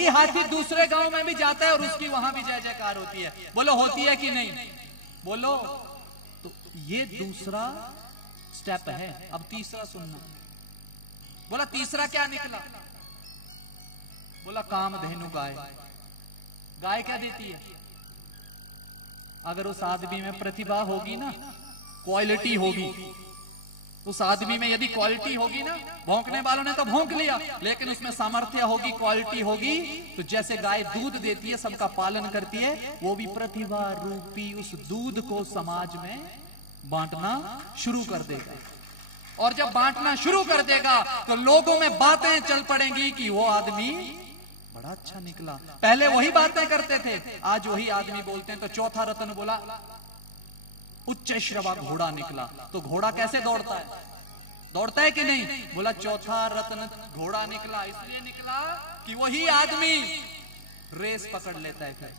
हाथी दूसरे गांव में भी जाता है और उसकी वहां भी जय जयकार होती है। बोलो होती है कि नहीं, बोलो। तो ये दूसरा स्टेप है। अब तीसरा सुनना, बोला तीसरा क्या निकला, बोला कामधेनु गाय। गाय क्या देती है, अगर उस आदमी में प्रतिभा होगी ना, क्वालिटी होगी, उस आदमी में यदि क्वालिटी होगी ना, भौंकने वालों ने तो भौंक लिया, लेकिन उसमें सामर्थ्य होगी, क्वालिटी होगी, तो जैसे गाय दूध देती है, सबका पालन करती है, वो भी प्रतिभा रूपी उस दूध को समाज में बांटना शुरू कर देगा। और जब बांटना शुरू कर देगा तो लोगों में बातें चल पड़ेंगी कि वो आदमी बड़ा अच्छा निकला। पहले वही बातें करते थे, आज वही आदमी बोलते हैं। तो चौथा रत्न बोला उच्च श्रवा घोड़ा निकला। तो घोड़ा कैसे दौड़ता है, दौड़ता है कि नहीं, बोला चौथा रत्न घोड़ा निकला। इसलिए निकला कि वही आदमी रेस पकड़ लेता है, फिर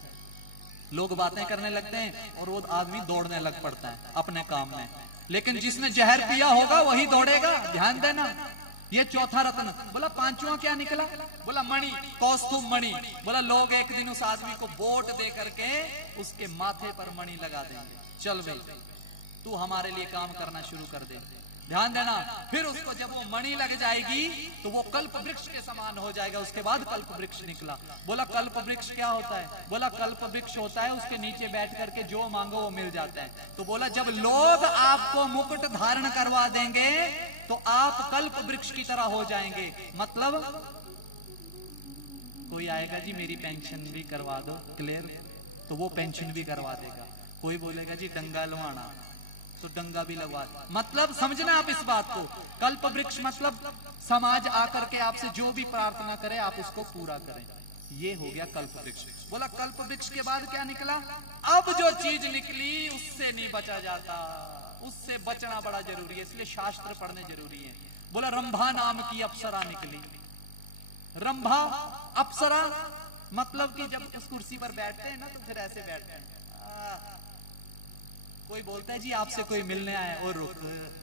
लोग बातें करने लगते हैं और वो आदमी दौड़ने लग पड़ता है अपने काम में। लेकिन जिसने जहर पिया होगा वही दौड़ेगा, ध्यान देना। ये चौथा रत्न। बोला पांचवा क्या निकला, बोला मणि, कौस्तुभ मणि। बोला लोग एक दिन उस आदमी को वोट दे करके उसके माथे पर मणि लगा देंगे, चल भाई तू हमारे लिए काम करना शुरू कर दे। ध्यान देना, फिर उसको जब वो मणि लग जाएगी तो वो कल्प वृक्ष के समान हो जाएगा। उसके बाद कल्प वृक्ष निकला। बोला कल्प वृक्ष क्या होता है, बोला कल्प वृक्ष होता है उसके नीचे बैठ करके जो मांगो वो मिल जाता है। तो बोला जब लोग आपको मुकुट धारण करवा देंगे तो आप कल्प वृक्ष की तरह हो जाएंगे। मतलब कोई आएगा जी मेरी पेंशन भी करवा दो क्लियर, तो वो पेंशन भी करवा देगा। कोई बोलेगा जी डंगा लवाना, तो डंगा भी लगवा दे। मतलब समझना आप इस बात को, कल्प वृक्ष मतलब समाज आकर के आपसे जो भी प्रार्थना करे आप उसको पूरा करें, ये हो गया कल्प वृक्ष। बोला कल्प वृक्ष के बाद क्या निकला, अब जो चीज निकली उससे नहीं बचा जाता, उससे बचना बड़ा जरूरी है, इसलिए शास्त्र पढ़ने जरूरी है। बोला रंभा नाम की अप्सरा निकली। रंभा अप्सरा मतलब कि जब उस कुर्सी पर बैठते हैं ना तो फिर ऐसे बैठते हैं, कोई बोलता है जी आपसे कोई मिलने आए, और रुक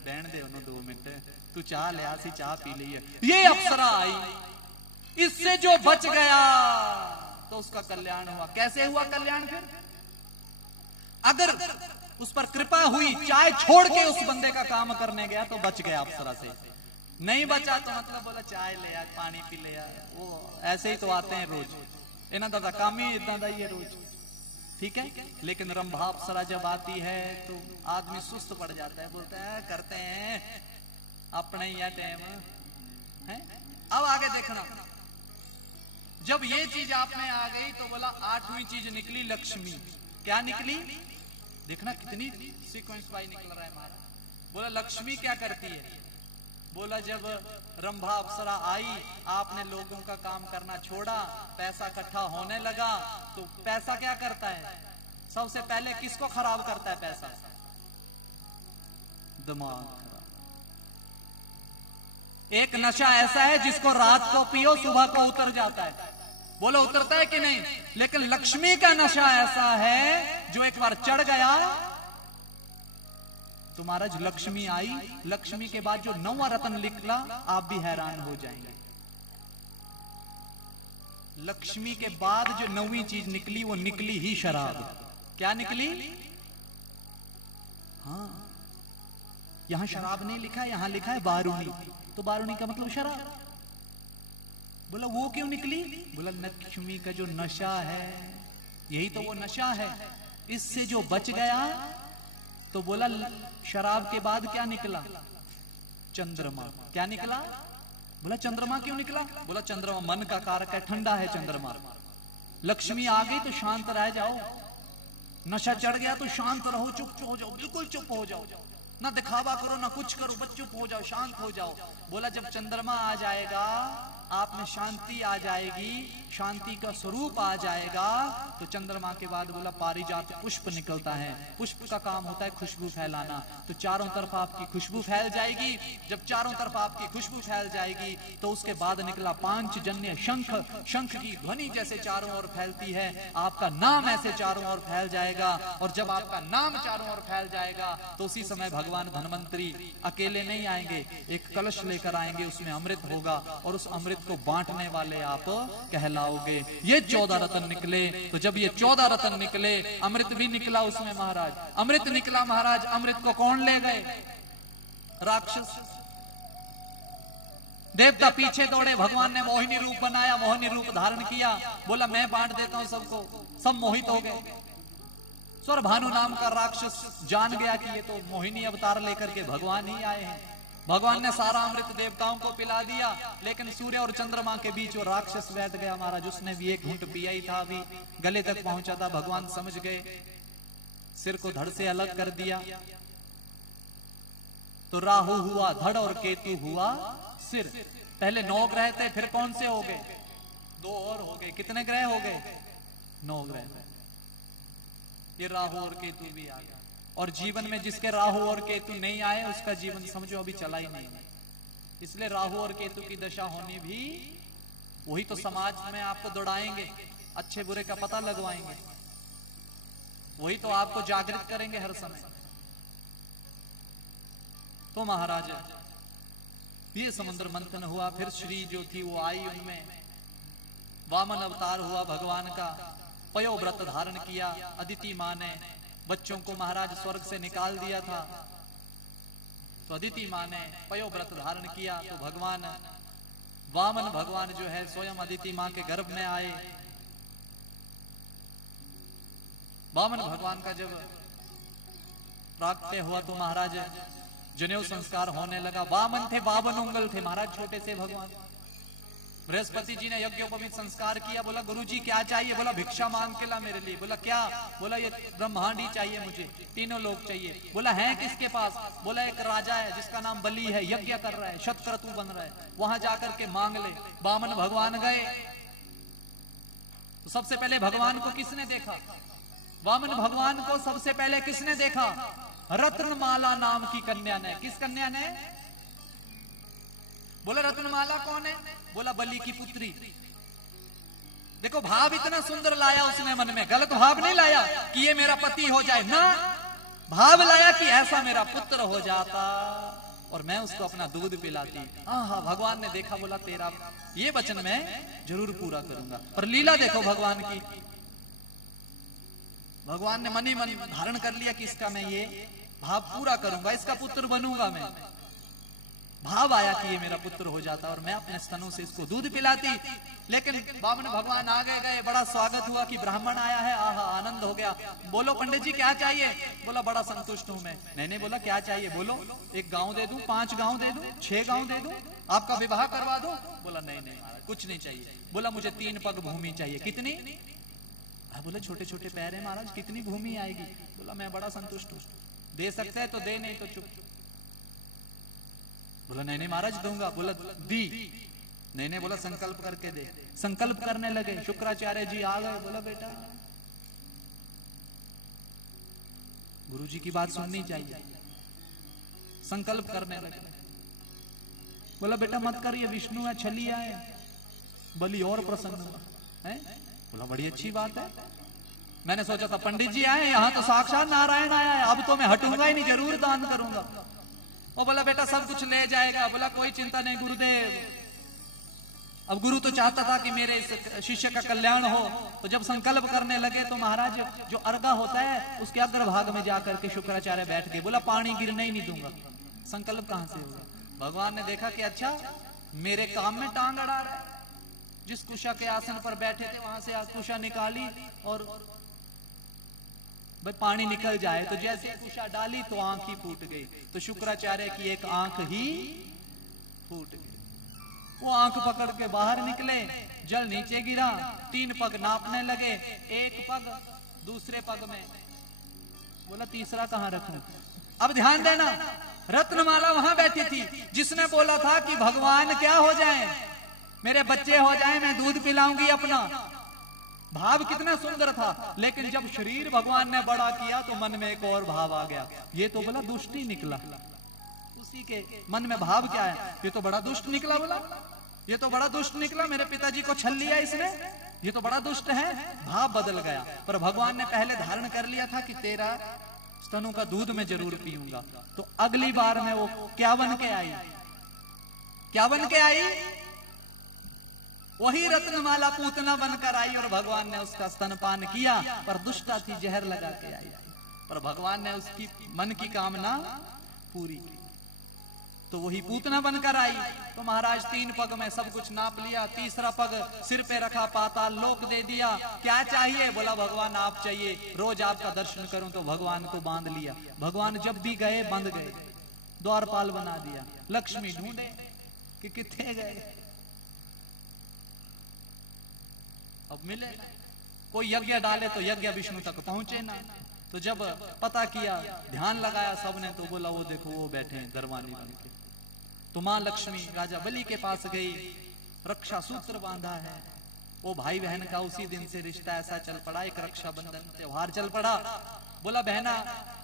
बहन दे उन्होंने 2 मिनट, तू चाह ले आसी, चाह पी ली है। ये अप्सरा आई, इससे जो बच गया तो उसका कल्याण हुआ। कैसे हुआ कल्याण? फिर अगर उस पर कृपा हुई, चाय छोड़ के उस बंदे का काम करने गया तो बच गया अप्सरा से। नहीं बचा तो मतलब बोला चाय ले यार, पानी पी ले यार, वो ऐसे ही तो आते हैं रोज, इन्हों का काम ही इतना दा ही है रोज, ठीक है। लेकिन रंभा अप्सरा जब आती है तो आदमी सुस्त पड़ जाता है, बोलता है करते हैं अपने ही टाइम है। अब आगे देखना, जब ये चीज आप में आ गई तो बोला 8वीं चीज निकली लक्ष्मी। क्या निकली? देखना कितनी सीक्वेंस वाइज निकल रहा है हमारा। बोला लक्ष्मी क्या करती है? बोला जब रंभा अप्सरा आई, आपने लोगों का काम करना छोड़ा, पैसा इकट्ठा होने लगा, तो पैसा क्या करता है? सबसे पहले किसको खराब करता है पैसा? दिमाग खराब। एक नशा ऐसा है जिसको रात को पियो सुबह को उतर जाता है। बोलो उतरता है कि नहीं? लेकिन लक्ष्मी का नशा ऐसा है जो एक बार चढ़ गया तो महाराज लक्ष्मी आई, लक्ष्मी के बाद जो 9वां रत्न निकला आप भी हैरान हो जाएंगे। लक्ष्मी के बाद जो 9वीं चीज निकली वो निकली ही शराब। क्या निकली? हाँ, यहां शराब नहीं लिखा है, यहां लिखा है बारूणी। तो बारूणी का मतलब शराब। बोला वो क्यों निकली? बोला लक्ष्मी का जो नशा है, यही तो वो नशा है, इससे जो बच गया। तो बोला शराब के बाद क्या निकला? चंद्रमा। क्या निकला? बोला चंद्रमा क्यों निकला? बोला चंद्रमा मन का कारक है, ठंडा है चंद्रमा। लक्ष्मी आ गई तो शांत रह जाओ, नशा चढ़ गया तो शांत रहो, चुप हो जाओ, बिल्कुल चुप हो जाओ, ना दिखावा करो ना कुछ करो, बस चुप हो जाओ, शांत हो जाओ। बोला जब चंद्रमा आ जाएगा आप में शांति आ जाएगी, शांति का स्वरूप आ जाएगा। तो चंद्रमा के बाद बोला पारिजात पुष्प निकलता है, पुष्प का काम होता है खुशबू फैलाना। तो चारों तरफ आपकी खुशबू फैल जाएगी। जब चारों तरफ आपकी खुशबू फैल जाएगी तो उसके बाद निकला पांचजन्य शंख। शंख की ध्वनि जैसे चारों ओर फैलती है, आपका नाम ऐसे चारों ओर फैल जाएगा। और जब आपका नाम चारों ओर फैल जाएगा तो उसी समय भगवान धन्वंतरी अकेले नहीं आएंगे, एक कलश लेकर आएंगे, उसमें अमृत होगा और उस अमृत को बांटने वाले आप कहलाओगे। ये 14 रत्न निकले। तो जब ये 14 रत्न निकले, अमृत भी निकला उसमें महाराज, अमृत निकला महाराज। अमृत को कौन ले गए? राक्षस। देवता पीछे दौड़े, भगवान ने मोहिनी रूप बनाया, मोहिनी रूप धारण किया, बोला मैं बांट देता हूं सबको। सब मोहित हो गए। स्वर भानु नाम का राक्षस जान गया कि ये तो मोहिनी अवतार लेकर के भगवान ही आए हैं। भगवान ने सारा अमृत देवताओं को पिला दिया, लेकिन सूर्य और चंद्रमा के बीच वो राक्षस बैठ गया महाराज। उसने भी एक घूंट पिया ही था, अभी गले तक पहुंचा था। भगवान समझ गए, सिर को धड़ से अलग कर दिया। तो राहु हुआ धड़ और केतु हुआ सिर। पहले 9 ग्रह थे, फिर कौन से हो गए? 2 और हो गए। कितने ग्रह हो गए? 9 ग्रह। ये राहु और केतु भी आ गया। और जीवन में जिसके राहु और केतु नहीं आए उसका जीवन समझो अभी चला ही नहीं। इसलिए राहु और केतु की दशा होनी भी, वही तो समाज में आपको दौड़ाएंगे, अच्छे बुरे का पता लगवाएंगे, वही तो आपको जागृत करेंगे हर समय। तो महाराज ये समुद्र मंथन हुआ, फिर श्री जो थी वो आई, उनमें वामन अवतार हुआ भगवान का, पयोव्रत धारण किया। अदिति मां ने बच्चों को महाराज स्वर्ग से निकाल दिया था, तो अदिति मां ने पयोव्रत धारण किया। तो भगवान वामन भगवान जो है स्वयं अदिति मां के गर्भ में आए। वामन भगवान का जब प्राकट्य हुआ तो महाराज जनेऊ संस्कार होने लगा। वामन थे, 52 उंगल थे महाराज, छोटे से भगवान। बृहस्पति जी ने यज्ञोपवीत संस्कार किया। बोला गुरुजी क्या चाहिए? बोला भिक्षा मांग के ला मेरे लिए। बोला क्या? बोला ये ब्रह्मांड ही चाहिए मुझे, तीनों लोग चाहिए। बोला है किसके पास? बोला एक राजा है जिसका नाम बलि है, यज्ञ कर रहा है, शतक्रतु बन रहा है, वहां जाकर के मांग ले। वामन भगवान गए। तो सबसे पहले भगवान को किसने देखा? वामन भगवान को सबसे पहले किसने देखा? रत्नमाला नाम की कन्या ने। किस कन्या ने? बोला रत्नमाला कौन है? बोला बलि की पुत्री। देखो भाव इतना सुंदर लाया उसने मन में, गलत भाव नहीं लाया कि ये मेरा पति हो जाए ना, भाव लाया कि ऐसा मेरा पुत्र हो जाता और मैं उसको अपना दूध पिलाती। हाँ, भगवान ने देखा, बोला तेरा ये वचन मैं जरूर पूरा करूंगा। पर लीला देखो भगवान की, भगवान ने मन ही मन धारण कर लिया कि इसका मैं ये भाव पूरा करूंगा, इसका पुत्र बनूंगा मैं। भाव आया कि ये मेरा पुत्र हो जाता और मैं अपने स्तनों से इसको दूध पिलाती। लेकिन बामन भगवान आगे गए, बड़ा स्वागत हुआ कि ब्राह्मण आया है, आहा आनंद हो गया। बोलो पंडित जी क्या चाहिए? बोला बड़ा संतुष्ट हूं मैं। नहीं बोला क्या चाहिए? बोलो, 1 गांव दे दूं, 5 गांव दे दूं, 6 गांव दे दूं, आपका विवाह करवा दूं? बोला नहीं महाराज कुछ नहीं चाहिए। बोला मुझे 3 पग भूमि चाहिए। कितनी? बोले छोटे छोटे पैर है महाराज, कितनी भूमि आएगी? बोला मैं बड़ा संतुष्ट हूं, दे सकते है तो दे, नहीं तो चुप। बोला नहीं महाराज दूंगा। बोला दी। नहीं बोला संकल्प करके दे। संकल्प करने लगे, शुक्राचार्य जी आ गए। बोला बेटा गुरु जी की बात सुननी चाहिए। संकल्प करने लगे। बोला बेटा मत कर, ये विष्णु है, छलिया है, बलि और प्रसन्न है। बोला बड़ी अच्छी बात है, मैंने सोचा था पंडित जी आए, यहाँ तो साक्षात नारायण आया है, अब तो मैं हटूंगा ही नहीं, जरूर दान करूंगा। वो बोला बेटा सब कुछ ले जाएगा। बोला कोई चिंता नहीं गुरुदेव। अब गुरु तो चाहता था कि मेरे इस शिष्य का कल्याण हो, तो जब संकल्प करने लगे तो महाराज जो अर्घा होता है उसके अग्रभाग में जाकर के शुक्राचार्य बैठ गए। बोला पानी गिरने ही नहीं दूंगा। संकल्प कहां से होगा? भगवान ने देखा कि अच्छा मेरे काम में टांग अड़ा रहा है। जिस कुशा के आसन पर बैठे थे वहां से कुशा निकाली और भाई पानी निकल जाए, तो जैसे कुशा डाली तो आंख ही फूट गई। तो शुक्राचार्य की एक आंख ही फूट गई। वो आंख पकड़ के बाहर निकले, जल नीचे गिरा, 3 पग नापने लगे, 1 पग दूसरे पग में। बोला तीसरा कहां रखूं? अब ध्यान देना, रत्नमाला वहां बैठी थी जिसने बोला था कि भगवान क्या हो जाए, मेरे बच्चे हो जाए, मैं दूध पिलाऊंगी अपना। भाव कितना सुंदर था, लेकिन जब शरीर भगवान ने बड़ा किया तो मन में एक और भाव आ गया। ये तो बोला दुष्ट ही निकला। उसी के मन में भाव क्या है? ये तो बड़ा दुष्ट निकला। बोला ये तो बड़ा दुष्ट निकला, मेरे पिताजी को छल लिया इसने, ये तो बड़ा दुष्ट है। भाव बदल गया। पर भगवान ने पहले धारण कर लिया था कि तेरा स्तनों का दूध मैं जरूर पीऊंगा। तो अगली बार में वो क्या बन के आई? क्या बन के आई? वही रत्नमाला पूतना बनकर आई और भगवान ने उसका स्तनपान किया। पर दुष्टा थी, जहर लगा के आई, पर भगवान ने उसकी मन की कामना पूरी की। तो वही पूतना बनकर आई। तो महाराज 3 पग में सब कुछ नाप लिया, तीसरा पग सिर पे रखा, पाताल लोक दे दिया। क्या चाहिए? बोला भगवान आप चाहिए, रोज आपका दर्शन करूं। तो भगवान को बांध लिया। भगवान जब भी गए बंध गए, द्वारपाल बना दिया। लक्ष्मी ढूंढे कि कितने गए, अब मिले। कोई यज्ञ डाले तो यज्ञ विष्णु तक पहुंचे ना। तो जब पता किया, ध्यान लगाया सबने, तो बोला वो देखो वो बैठे हैं दरवानी बन के। तो मां लक्ष्मी राजा बलि के पास गई, रक्षा सूत्र बांधा है। वो भाई बहन का उसी दिन से रिश्ता ऐसा चल पड़ा, एक रक्षाबंधन त्योहार चल पड़ा। बोला बहना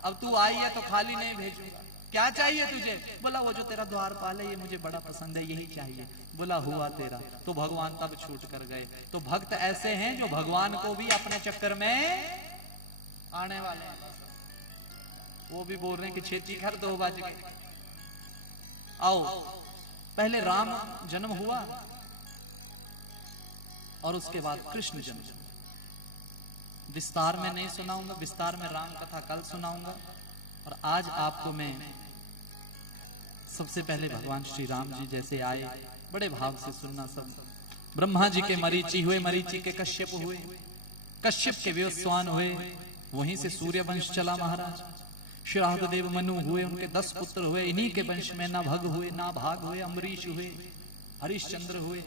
अब तू आई है तो खाली नहीं भेजूंगा, क्या चाहिए तुझे? बोला वो जो तेरा द्वारपाल है ये मुझे बड़ा पसंद है, यही चाहिए। बोला हुआ तेरा। तो भगवान तब छूट कर गए। तो भक्त ऐसे हैं जो भगवान को भी अपने चक्कर में आने वाले हैं। वो भी बोल रहे हैं कि छेती घर 2 बज गए। आओ, पहले राम जन्म हुआ और उसके बाद कृष्ण जन्म। विस्तार में नहीं सुनाऊंगा, विस्तार में राम कथा कल सुनाऊंगा। और आज आपको मैं सबसे पहले भगवान श्री राम जी जैसे आए, बड़े भाव से सुनना। सब ब्रह्मा जी के मरीचि हुए, मरीचि के कश्यप हुए, कश्यप के विवस्वान हुए, वहीं से सूर्य वंश चला महाराज। श्राद्ध देव मनु हुए, उनके 10 पुत्र हुए। इन्हीं के वंश में ना भग हुए, ना भाग हुए, अम्बरीश हुए, हरिश्चंद्र हुए,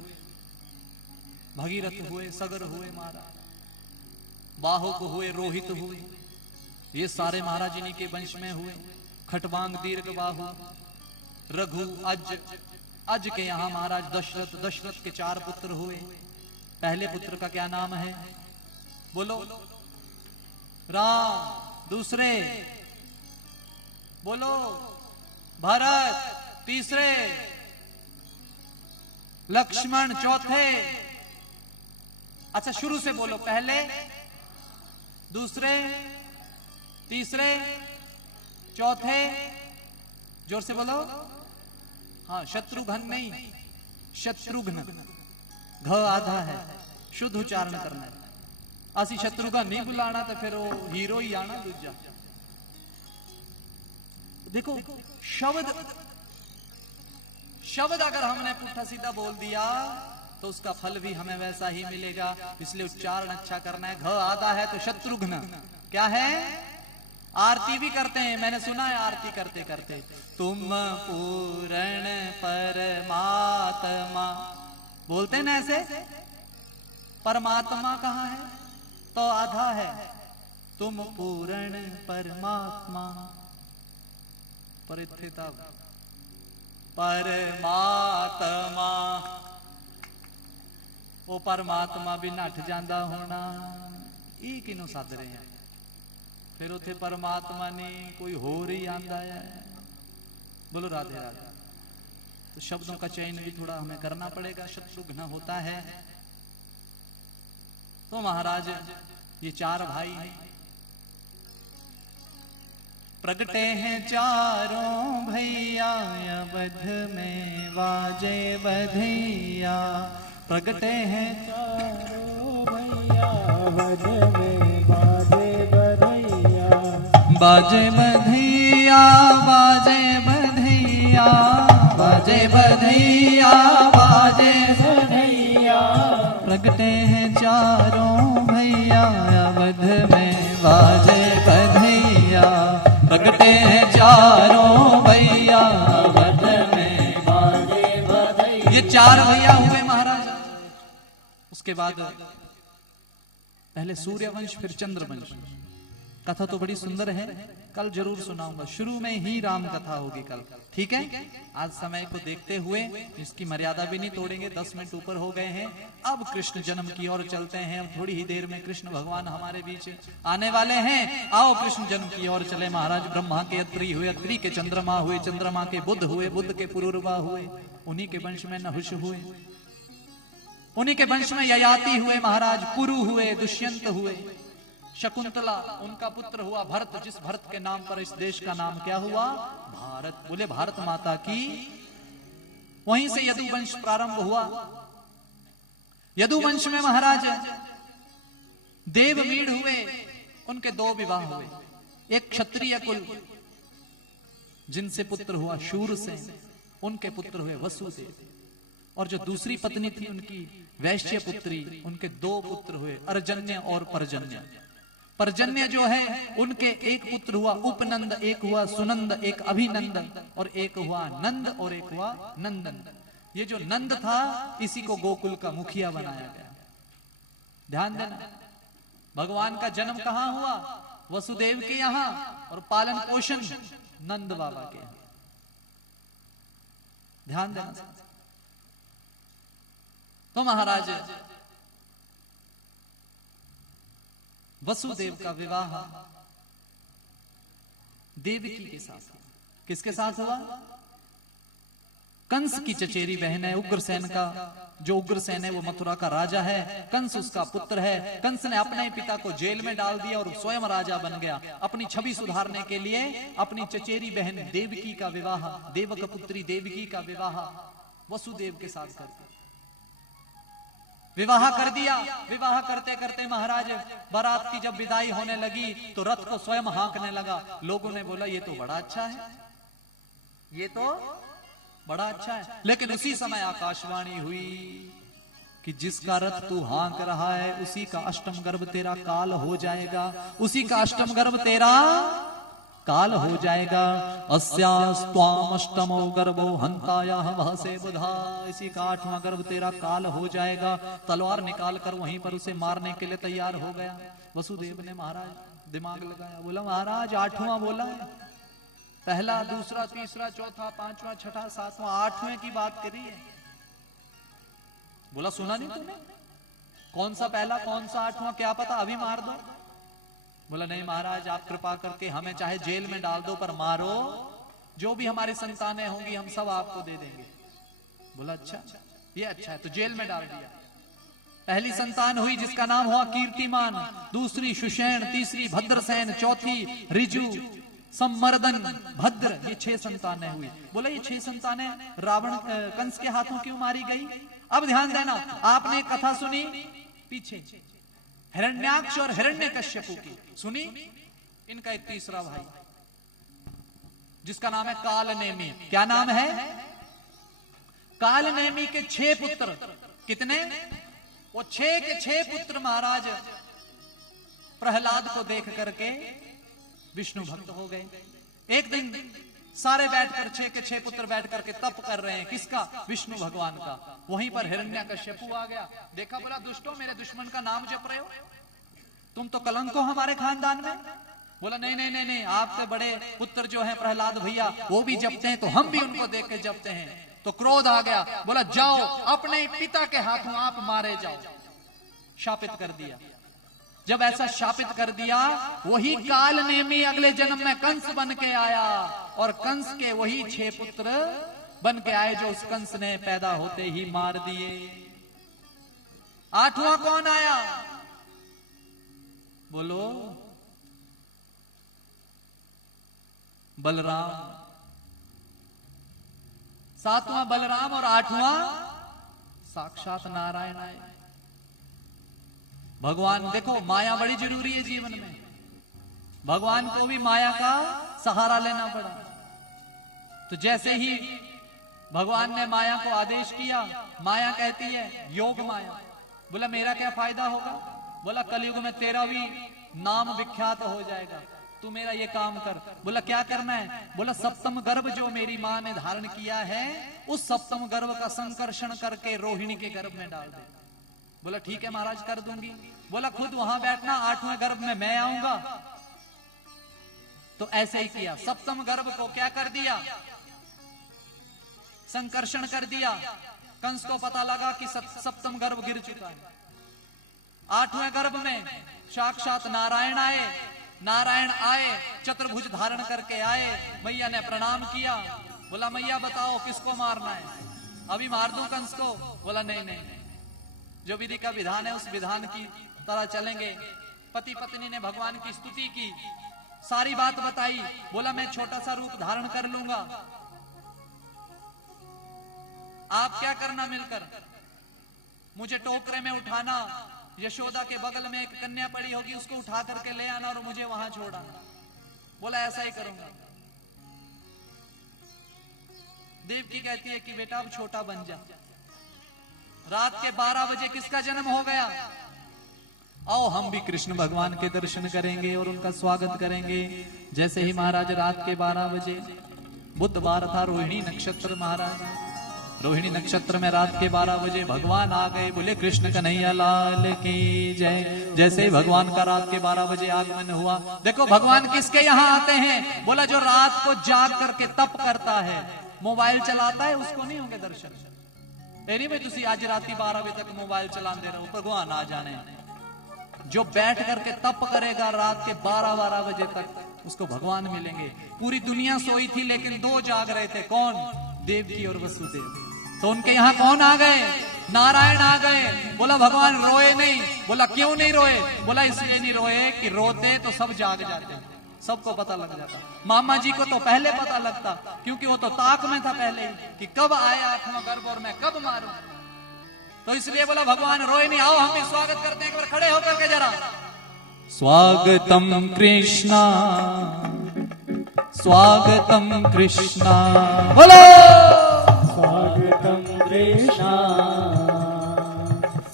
भगीरथ हुए, सगर हुए महाराज, बाहुक हुए, रोहित हुए। ये सारे महाराज इन्हीं के वंश में हुए। खटवांग, दीर्घ बाहु, रघु, अज। अज के यहां महाराज दशरथ, दशरथ के 4 पुत्र हुए। पहले पुत्र का क्या नाम है? बोलो राम। दूसरे बोलो भरत। तीसरे लक्ष्मण। चौथे अच्छा शुरू से बोलो, पहले, दूसरे, तीसरे, चौथे, जोर से बोलो। हाँ, शत्रुघ्न नहीं, शत्रुघ्न, घ आधा है, शुद्ध उच्चारण करना है। असि शत्रुघ्न नहीं बुलाना तो फिर वो हीरो ही आना दूजा। देखो शब्द अगर हमने पुट्ठा सीधा बोल दिया तो उसका फल भी हमें वैसा ही मिलेगा, इसलिए उच्चारण अच्छा करना है। घ आधा है तो शत्रुघ्न क्या है? आरती भी करते हैं, मैंने सुना है आरती करते करते, तुम पूर्ण परमात्मा बोलते हैं ना ऐसे। परमात्मा कहाँ है? तो आधा है, तुम पूर्ण परमात्मा, परिथिता परमात्मा, वो परमात्मा भी नठ जाता होना, ये किनों सद रहे हैं? फिर उथे परमात्मा नहीं कोई होर ही आंदा है। बोलो राधे राधे। तो शब्दों का चयन भी थोड़ा हमें करना पड़ेगा। शत्रुघ्न होता है तो महाराज ये चार भाई हैं, प्रगटे हैं चारों भैया अवध में बाजे बधैया। प्रगटे हैं चारों भैया अवध में बाजे बधैया। बाजे बधैया बाजे बधैया बाजे बधैया बाजे बधैया। प्रगटे हैं चारों भैया अवध में बाजे बधैया। प्रगटे हैं चारों भैया अवध में बाजे बधैया। ये चार भैया हुए महाराज। उसके बाद पहले सूर्यवंश फिर चंद्रवंश। कथा तो बड़ी सुंदर है, कल जरूर सुनाऊंगा। शुरू में ही राम कथा होगी कल, ठीक है? आज समय को देखते हुए इसकी मर्यादा भी नहीं तोड़ेंगे, 10 मिनट ऊपर हो गए हैं। अब कृष्ण जन्म की ओर चलते हैं। अब थोड़ी ही देर में कृष्ण भगवान हमारे बीच आने वाले हैं। आओ कृष्ण जन्म की ओर चले महाराज। ब्रह्मा के अत्रि हुए, अत्रि के चंद्रमा हुए, चंद्रमा के बुध हुए, बुध के पुरुरवा हुए, उन्हीं के वंश में नहुष हुए, उन्हीं के वंश में ययाति हुए महाराज, पुरु हुए, दुष्यंत हुए, शकुंतला उनका पुत्र हुआ भरत, जिस भरत के नाम पर इस देश का नाम क्या हुआ? भारत। बोले भारत माता की। वहीं से यदुवंश प्रारंभ हुआ। यदुवंश में महाराज देवमीढ़ हुए, उनके 2 विवाह हुए। एक क्षत्रिय कुल जिनसे पुत्र हुआ शूरसेन, उनके पुत्र हुए वसुदेव। और जो दूसरी पत्नी थी उनकी वैश्य पुत्री, उनके 2 पुत्र हुए अर्जन्य और पर्जन्य। पर्जन्य जो है उनके एक पुत्र हुआ उपनंद, एक हुआ सुनंद, एक अभिनंदन, और एक हुआ नंद और एक हुआ नंदन। ये जो नंद था इसी को गोकुल का मुखिया बनाया गया। ध्यान देना, भगवान का जन्म कहां हुआ? वसुदेव के यहां, और पालन पोषण नंद बाबा के यहां। ध्यान देना। तो महाराज वसुदेव का विवाह देवकी के साथ हुआ। किसके साथ हुआ? कंस की चचेरी बहन है उग्रसेन का। जो उग्रसेन है वो मथुरा का राजा है, कंस उसका पुत्र है। कंस ने अपने पिता को जेल में डाल दिया और स्वयं राजा बन गया। अपनी छवि सुधारने के लिए अपनी चचेरी बहन देवकी का विवाह, देवक पुत्री देवकी का विवाह वसुदेव के साथ कर दिया। विवाह कर दिया। विवाह करते करते महाराज बारात की जब विदाई होने लगी तो रथ को स्वयं हाँकने लगा। लोगों ने बोला ये तो बड़ा अच्छा है, ये तो बड़ा अच्छा है। लेकिन उसी समय आकाशवाणी हुई कि जिसका रथ तू हाँक रहा है उसी का अष्टम गर्भ तेरा काल हो जाएगा, उसी का अष्टम गर्भ तेरा काल हो जाएगा। अस्यास्त्वाम अष्टमो गर्भो हंताया वहसे बुधा। इसी का 8वां गर्भ तेरा काल हो जाएगा। तलवार निकाल कर वहीं पर उसे मारने के लिए तैयार हो गया। वसुदेव ने महाराज दिमाग लगाया, बोला महाराज 8वां बोला, पहला दूसरा तीसरा चौथा पांचवा छठा सातवां 8वें की बात करी है। बोला सुना नहीं तूने? कौन सा पहला कौन सा 8वां क्या पता, अभी मार दो। बोला नहीं महाराज आप कृपा करके हमें चाहे जेल में डाल दो पर मारो, जो भी हमारी संतानें होंगी हम सब आपको दे देंगे। बोला अच्छा, ये अच्छा है, तो जेल में डाल दिया। पहली संतान हुई जिसका नाम हुआ कीर्तिमान, दूसरी सुषेण, तीसरी भद्रसेन, चौथी ऋजु, सम्मर्दन, भद्र। ये 6 संतानें हुई। बोला ये 6 संतानें रावण कंस के हाथों क्यों मारी गई? अब ध्यान देना, आपने एक कथा सुनी पीछे हिरण्याक्ष और हिरण्यकश्यपु की सुनी। इनका एक तीसरा भाई जिसका नाम है कालनेमी। क्या नाम है? कालनेमी के 6 पुत्र। कितने? वो 6 के 6 पुत्र महाराज प्रहलाद को देख करके विष्णु भक्त हो गए। एक दिन सारे बैठकर 6 के 6 पुत्र बैठ करके तप कर रहे हैं। किसका? विष्णु भगवान का। वहीं पर हिरण्यकश्यपु आ गया। देखा, बोला दुष्टों, मेरे दुश्मन का नाम जप रहे हो, तुम तो कलंक हो हमारे खानदान में। बोला नहीं नहीं नहीं नहीं, आपसे बड़े पुत्र जो है प्रहलाद भैया वो भी जपते हैं तो हम भी उनको देख के जपते हैं। तो क्रोध आ गया। बोला जाओ अपने पिता के हाथों आप मारे जाओ। शापित कर दिया। जब ऐसा शापित कर दिया, वही कालनेमी अगले जन्म में कंस बन के आया और कंस के वही 6 पुत्र बन के आए जो उस कंस ने पैदा होते ही मार दिए। 8वां कौन आया? बोलो बलराम। 7वां बलराम और 8वां साक्षात नारायण आए। भगवान, देखो माया बड़ी जरूरी है जीवन में। भगवान को भी माया का सहारा लेना पड़ा। तो जैसे ही भगवान ने माया को आदेश किया, माया कहती है योग माया। बोला मेरा क्या फायदा होगा? बोला कलयुग में तेरा भी नाम विख्यात हो जाएगा, तू मेरा ये काम कर। बोला क्या करना है? बोला सप्तम गर्भ जो मेरी मां ने धारण किया है, उस सप्तम गर्भ का संकर्षण करके रोहिणी के गर्भ में डाल दे। बोला ठीक है महाराज, कर दूंगी। बोला खुद वहां बैठना, 8वें गर्भ में मैं आऊंगा। तो ऐसे ही किया। सप्तम गर्भ को क्या कर दिया? संकर्षण कर दिया। कंस को पता लगा कि सप्तम गर्भ गिर चुका है। 8वें गर्भ में साक्षात नारायण आए। नारायण आए, चतुर्भुज धारण करके आए। मैया ने प्रणाम किया। बोला मैया बताओ किसको मारना है? अभी मार दूं कंस को? बोला नहीं नहीं, जो विधि का विधान है उस विधान की तरह चलेंगे। पति पत्नी ने भगवान की स्तुति की, सारी बात बताई। बोला मैं छोटा सा रूप धारण कर लूंगा, आप क्या करना मिलकर? मुझे टोकरे में उठाना, यशोदा के बगल में एक कन्या पड़ी होगी उसको उठा करके ले आना और मुझे वहां छोड़ाना। बोला ऐसा ही करूंगा। देवकी कहती है कि बेटा अब छोटा बन जा। रात के 12 बजे किसका जन्म हो गया? आओ हम भी कृष्ण भगवान के दर्शन करेंगे और उनका स्वागत करेंगे। जैसे ही महाराज रात के 12 बजे, बुधवार था, रोहिणी नक्षत्र, महाराज रोहिणी नक्षत्र में रात के 12 बजे भगवान आ गए। बोले कृष्ण कन्हैया लाल की जय। जैसे ही भगवान का रात के 12 बजे आगमन हुआ, देखो भगवान किसके यहाँ आते हैं? बोला जो रात को जाग करके तप करता है, मोबाइल चलाता है, उसको नहीं होंगे दर्शन। नहीं भाई तुसी आज रात 12 बजे तक मोबाइल चलाते रहो, भगवान आ जाने। जो बैठ करके तप करेगा रात के 12 बजे तक, उसको भगवान मिलेंगे। पूरी दुनिया सोई थी लेकिन 2 जाग रहे थे। कौन? देवकी और वसुदेव। तो उनके यहाँ कौन आ गए? नारायण आ गए। बोला भगवान रोए नहीं। बोला क्यों नहीं रोए? बोला इसलिए नहीं रोए कि रोते तो सब जाग जाते, सबको पता लग जाता। मामा जी को तो पहले पता लगता, क्योंकि वो तो ताक में था पहले कि कब आया 8वां गर्भ और मैं कब मारूं। तो इसलिए बोला भगवान रोए नहीं। आओ हम भी स्वागत करते हैं, एक बार खड़े होकर के जरा। स्वागतम कृष्णा, स्वागतम कृष्णा, बोलो स्वागतम कृष्णा,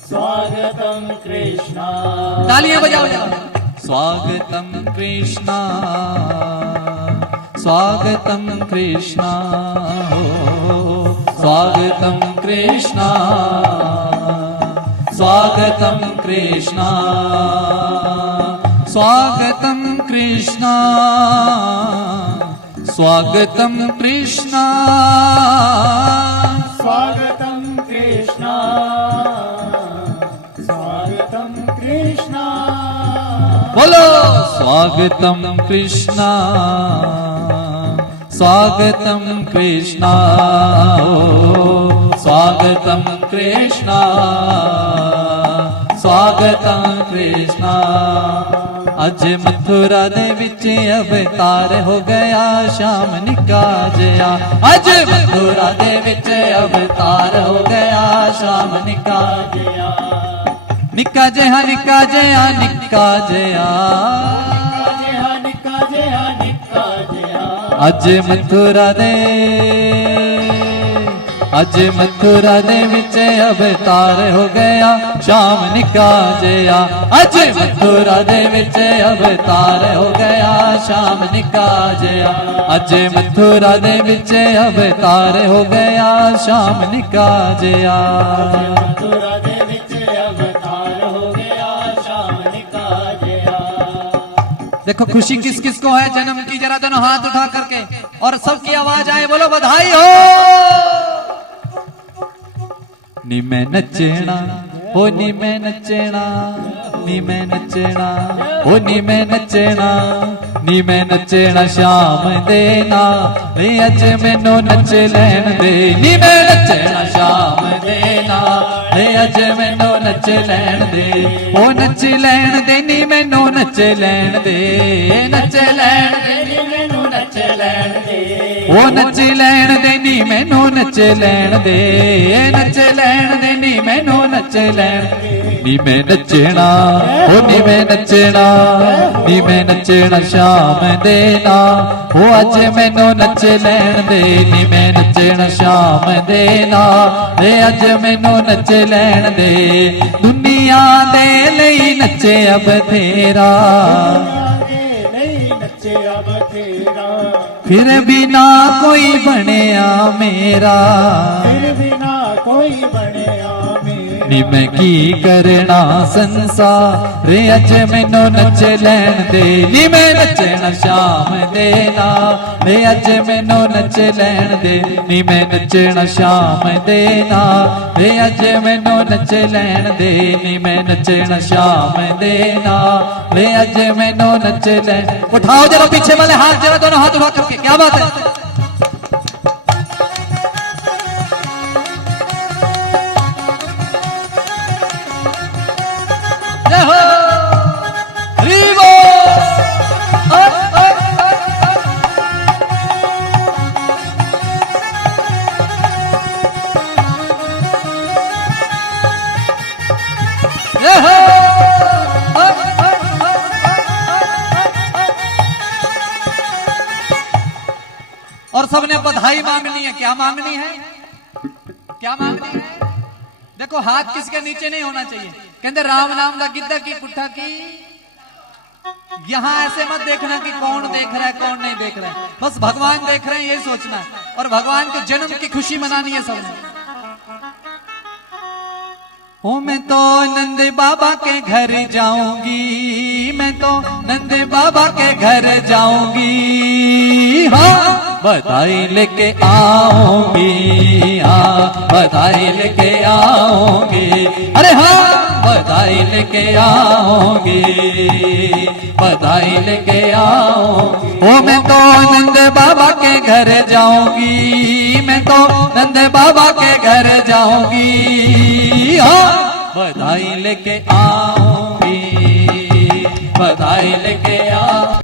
स्वागतम कृष्णा। तालियां बजाओ जाओ। स्वागतम कृष्णा, स्वागतम कृष्णा, स्वागतम कृष्णा, स्वागतम कृष्णा, स्वागतम कृष्णा, स्वागतम कृष्णा, स्वागतम कृष्णा, स्वागतम कृष्णा। बोलो स्वागतम कृष्णा, स्वागतम कृष्णा, स्वागतम कृष्णा, स्वागतम कृष्णा। अज मथुरा दे विच अवतार हो गया श्याम निका जया। अज मथुरा दे विच अवतार हो गया श्याम निका जया। निका जया निका जया निका जया। अज मथुरा दे विच अवतार हो गया श्याम निका जया। अज मथुरा दे विच अवतार हो गया श्याम निका जया। अज मथुरा दे विच अवतार हो गया श्याम निका जया। मथुरा दे विच अवतार हो गया श्याम निका जया। देखो खुशी किस किस को है जन्म की, जरा दोनों हाथ उठा करके और सबकी आवाज आए, बोलो बधाई हो। नी मैं नचना ओ नी मैं नचना, नी मैं नचना ओ नी मैं नचना, नी मैं नचना श्याम दे नाल, नी अज मैनू नच लैण दे। नी मैं नचना श्याम दे नाल, नी अज मैनू नच लैण दे। ओ नच लैण दे नी मैनू नच लैण दे, नच लैण दे नी मैनू नच लैण दे। ओ नच लैण दे नी मैनू नच लैण दे, नच लैण दे नी मैनू नच लैण दे। नी मैं नचना ओ नी मैं नचना, नी मैं नचना श्याम दे नाल, ओ अज मैनू नच लैण दे। नी मैं नचना श्याम दे नाल, ए अज मैनू नच लैण दे। दुनिया दे लई नचे बथेरा, फिर भी ना कोई बनिया मेरा, फिर भी ना कोई बनिया मेरा। नी मैं की करना संसार, रे अज मैनू नच लैण दे। नी मैं नचना श्याम दे नाल, रे अज मैनू नच लैण दे। नी मैं नचना श्याम दे नाल, रे अज मैनू नच लैण दे। नी मैं नचना श्याम दे नाल, रे अज मैनू नच लैण। उठाओ जरा पीछे वाले हाथ, जरा दोनों हाथ उठा करके, क्या बात है। जय हो हरि बोल। जय हो। और सबने बधाई मांगनी है। क्या मांगनी है, क्या मांगनी है? देखो हाथ किसके नीचे नहीं होना चाहिए। कहते राम नाम दा गिद्धा की पुट्ठा की। यहां ऐसे मत देखना कि कौन देख रहा है कौन नहीं देख रहा है, बस भगवान देख रहे हैं यही सोचना है। और भगवान के जन्म की खुशी मनानी है सबने। ओ मैं तो नंद बाबा के घर जाऊंगी, मैं तो नंद बाबा के घर जाऊंगी। हाँ बधाई लेके आऊंगी, हाँ बधाई लेके आऊंगी। अरे हाँ बधाई लेके आऊंगी, बधाई लेके आऊंगी। ओ मैं तो नंद बाबा के घर जाऊंगी, मैं तो नंद बाबा के घर जाऊंगी। हाँ बधाई लेके आऊंगी, बधाई लेके आऊंगी।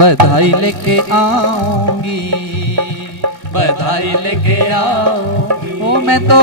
बधाई लेके आऊंगी, बधाई लेके आओगी। ओ मैं तो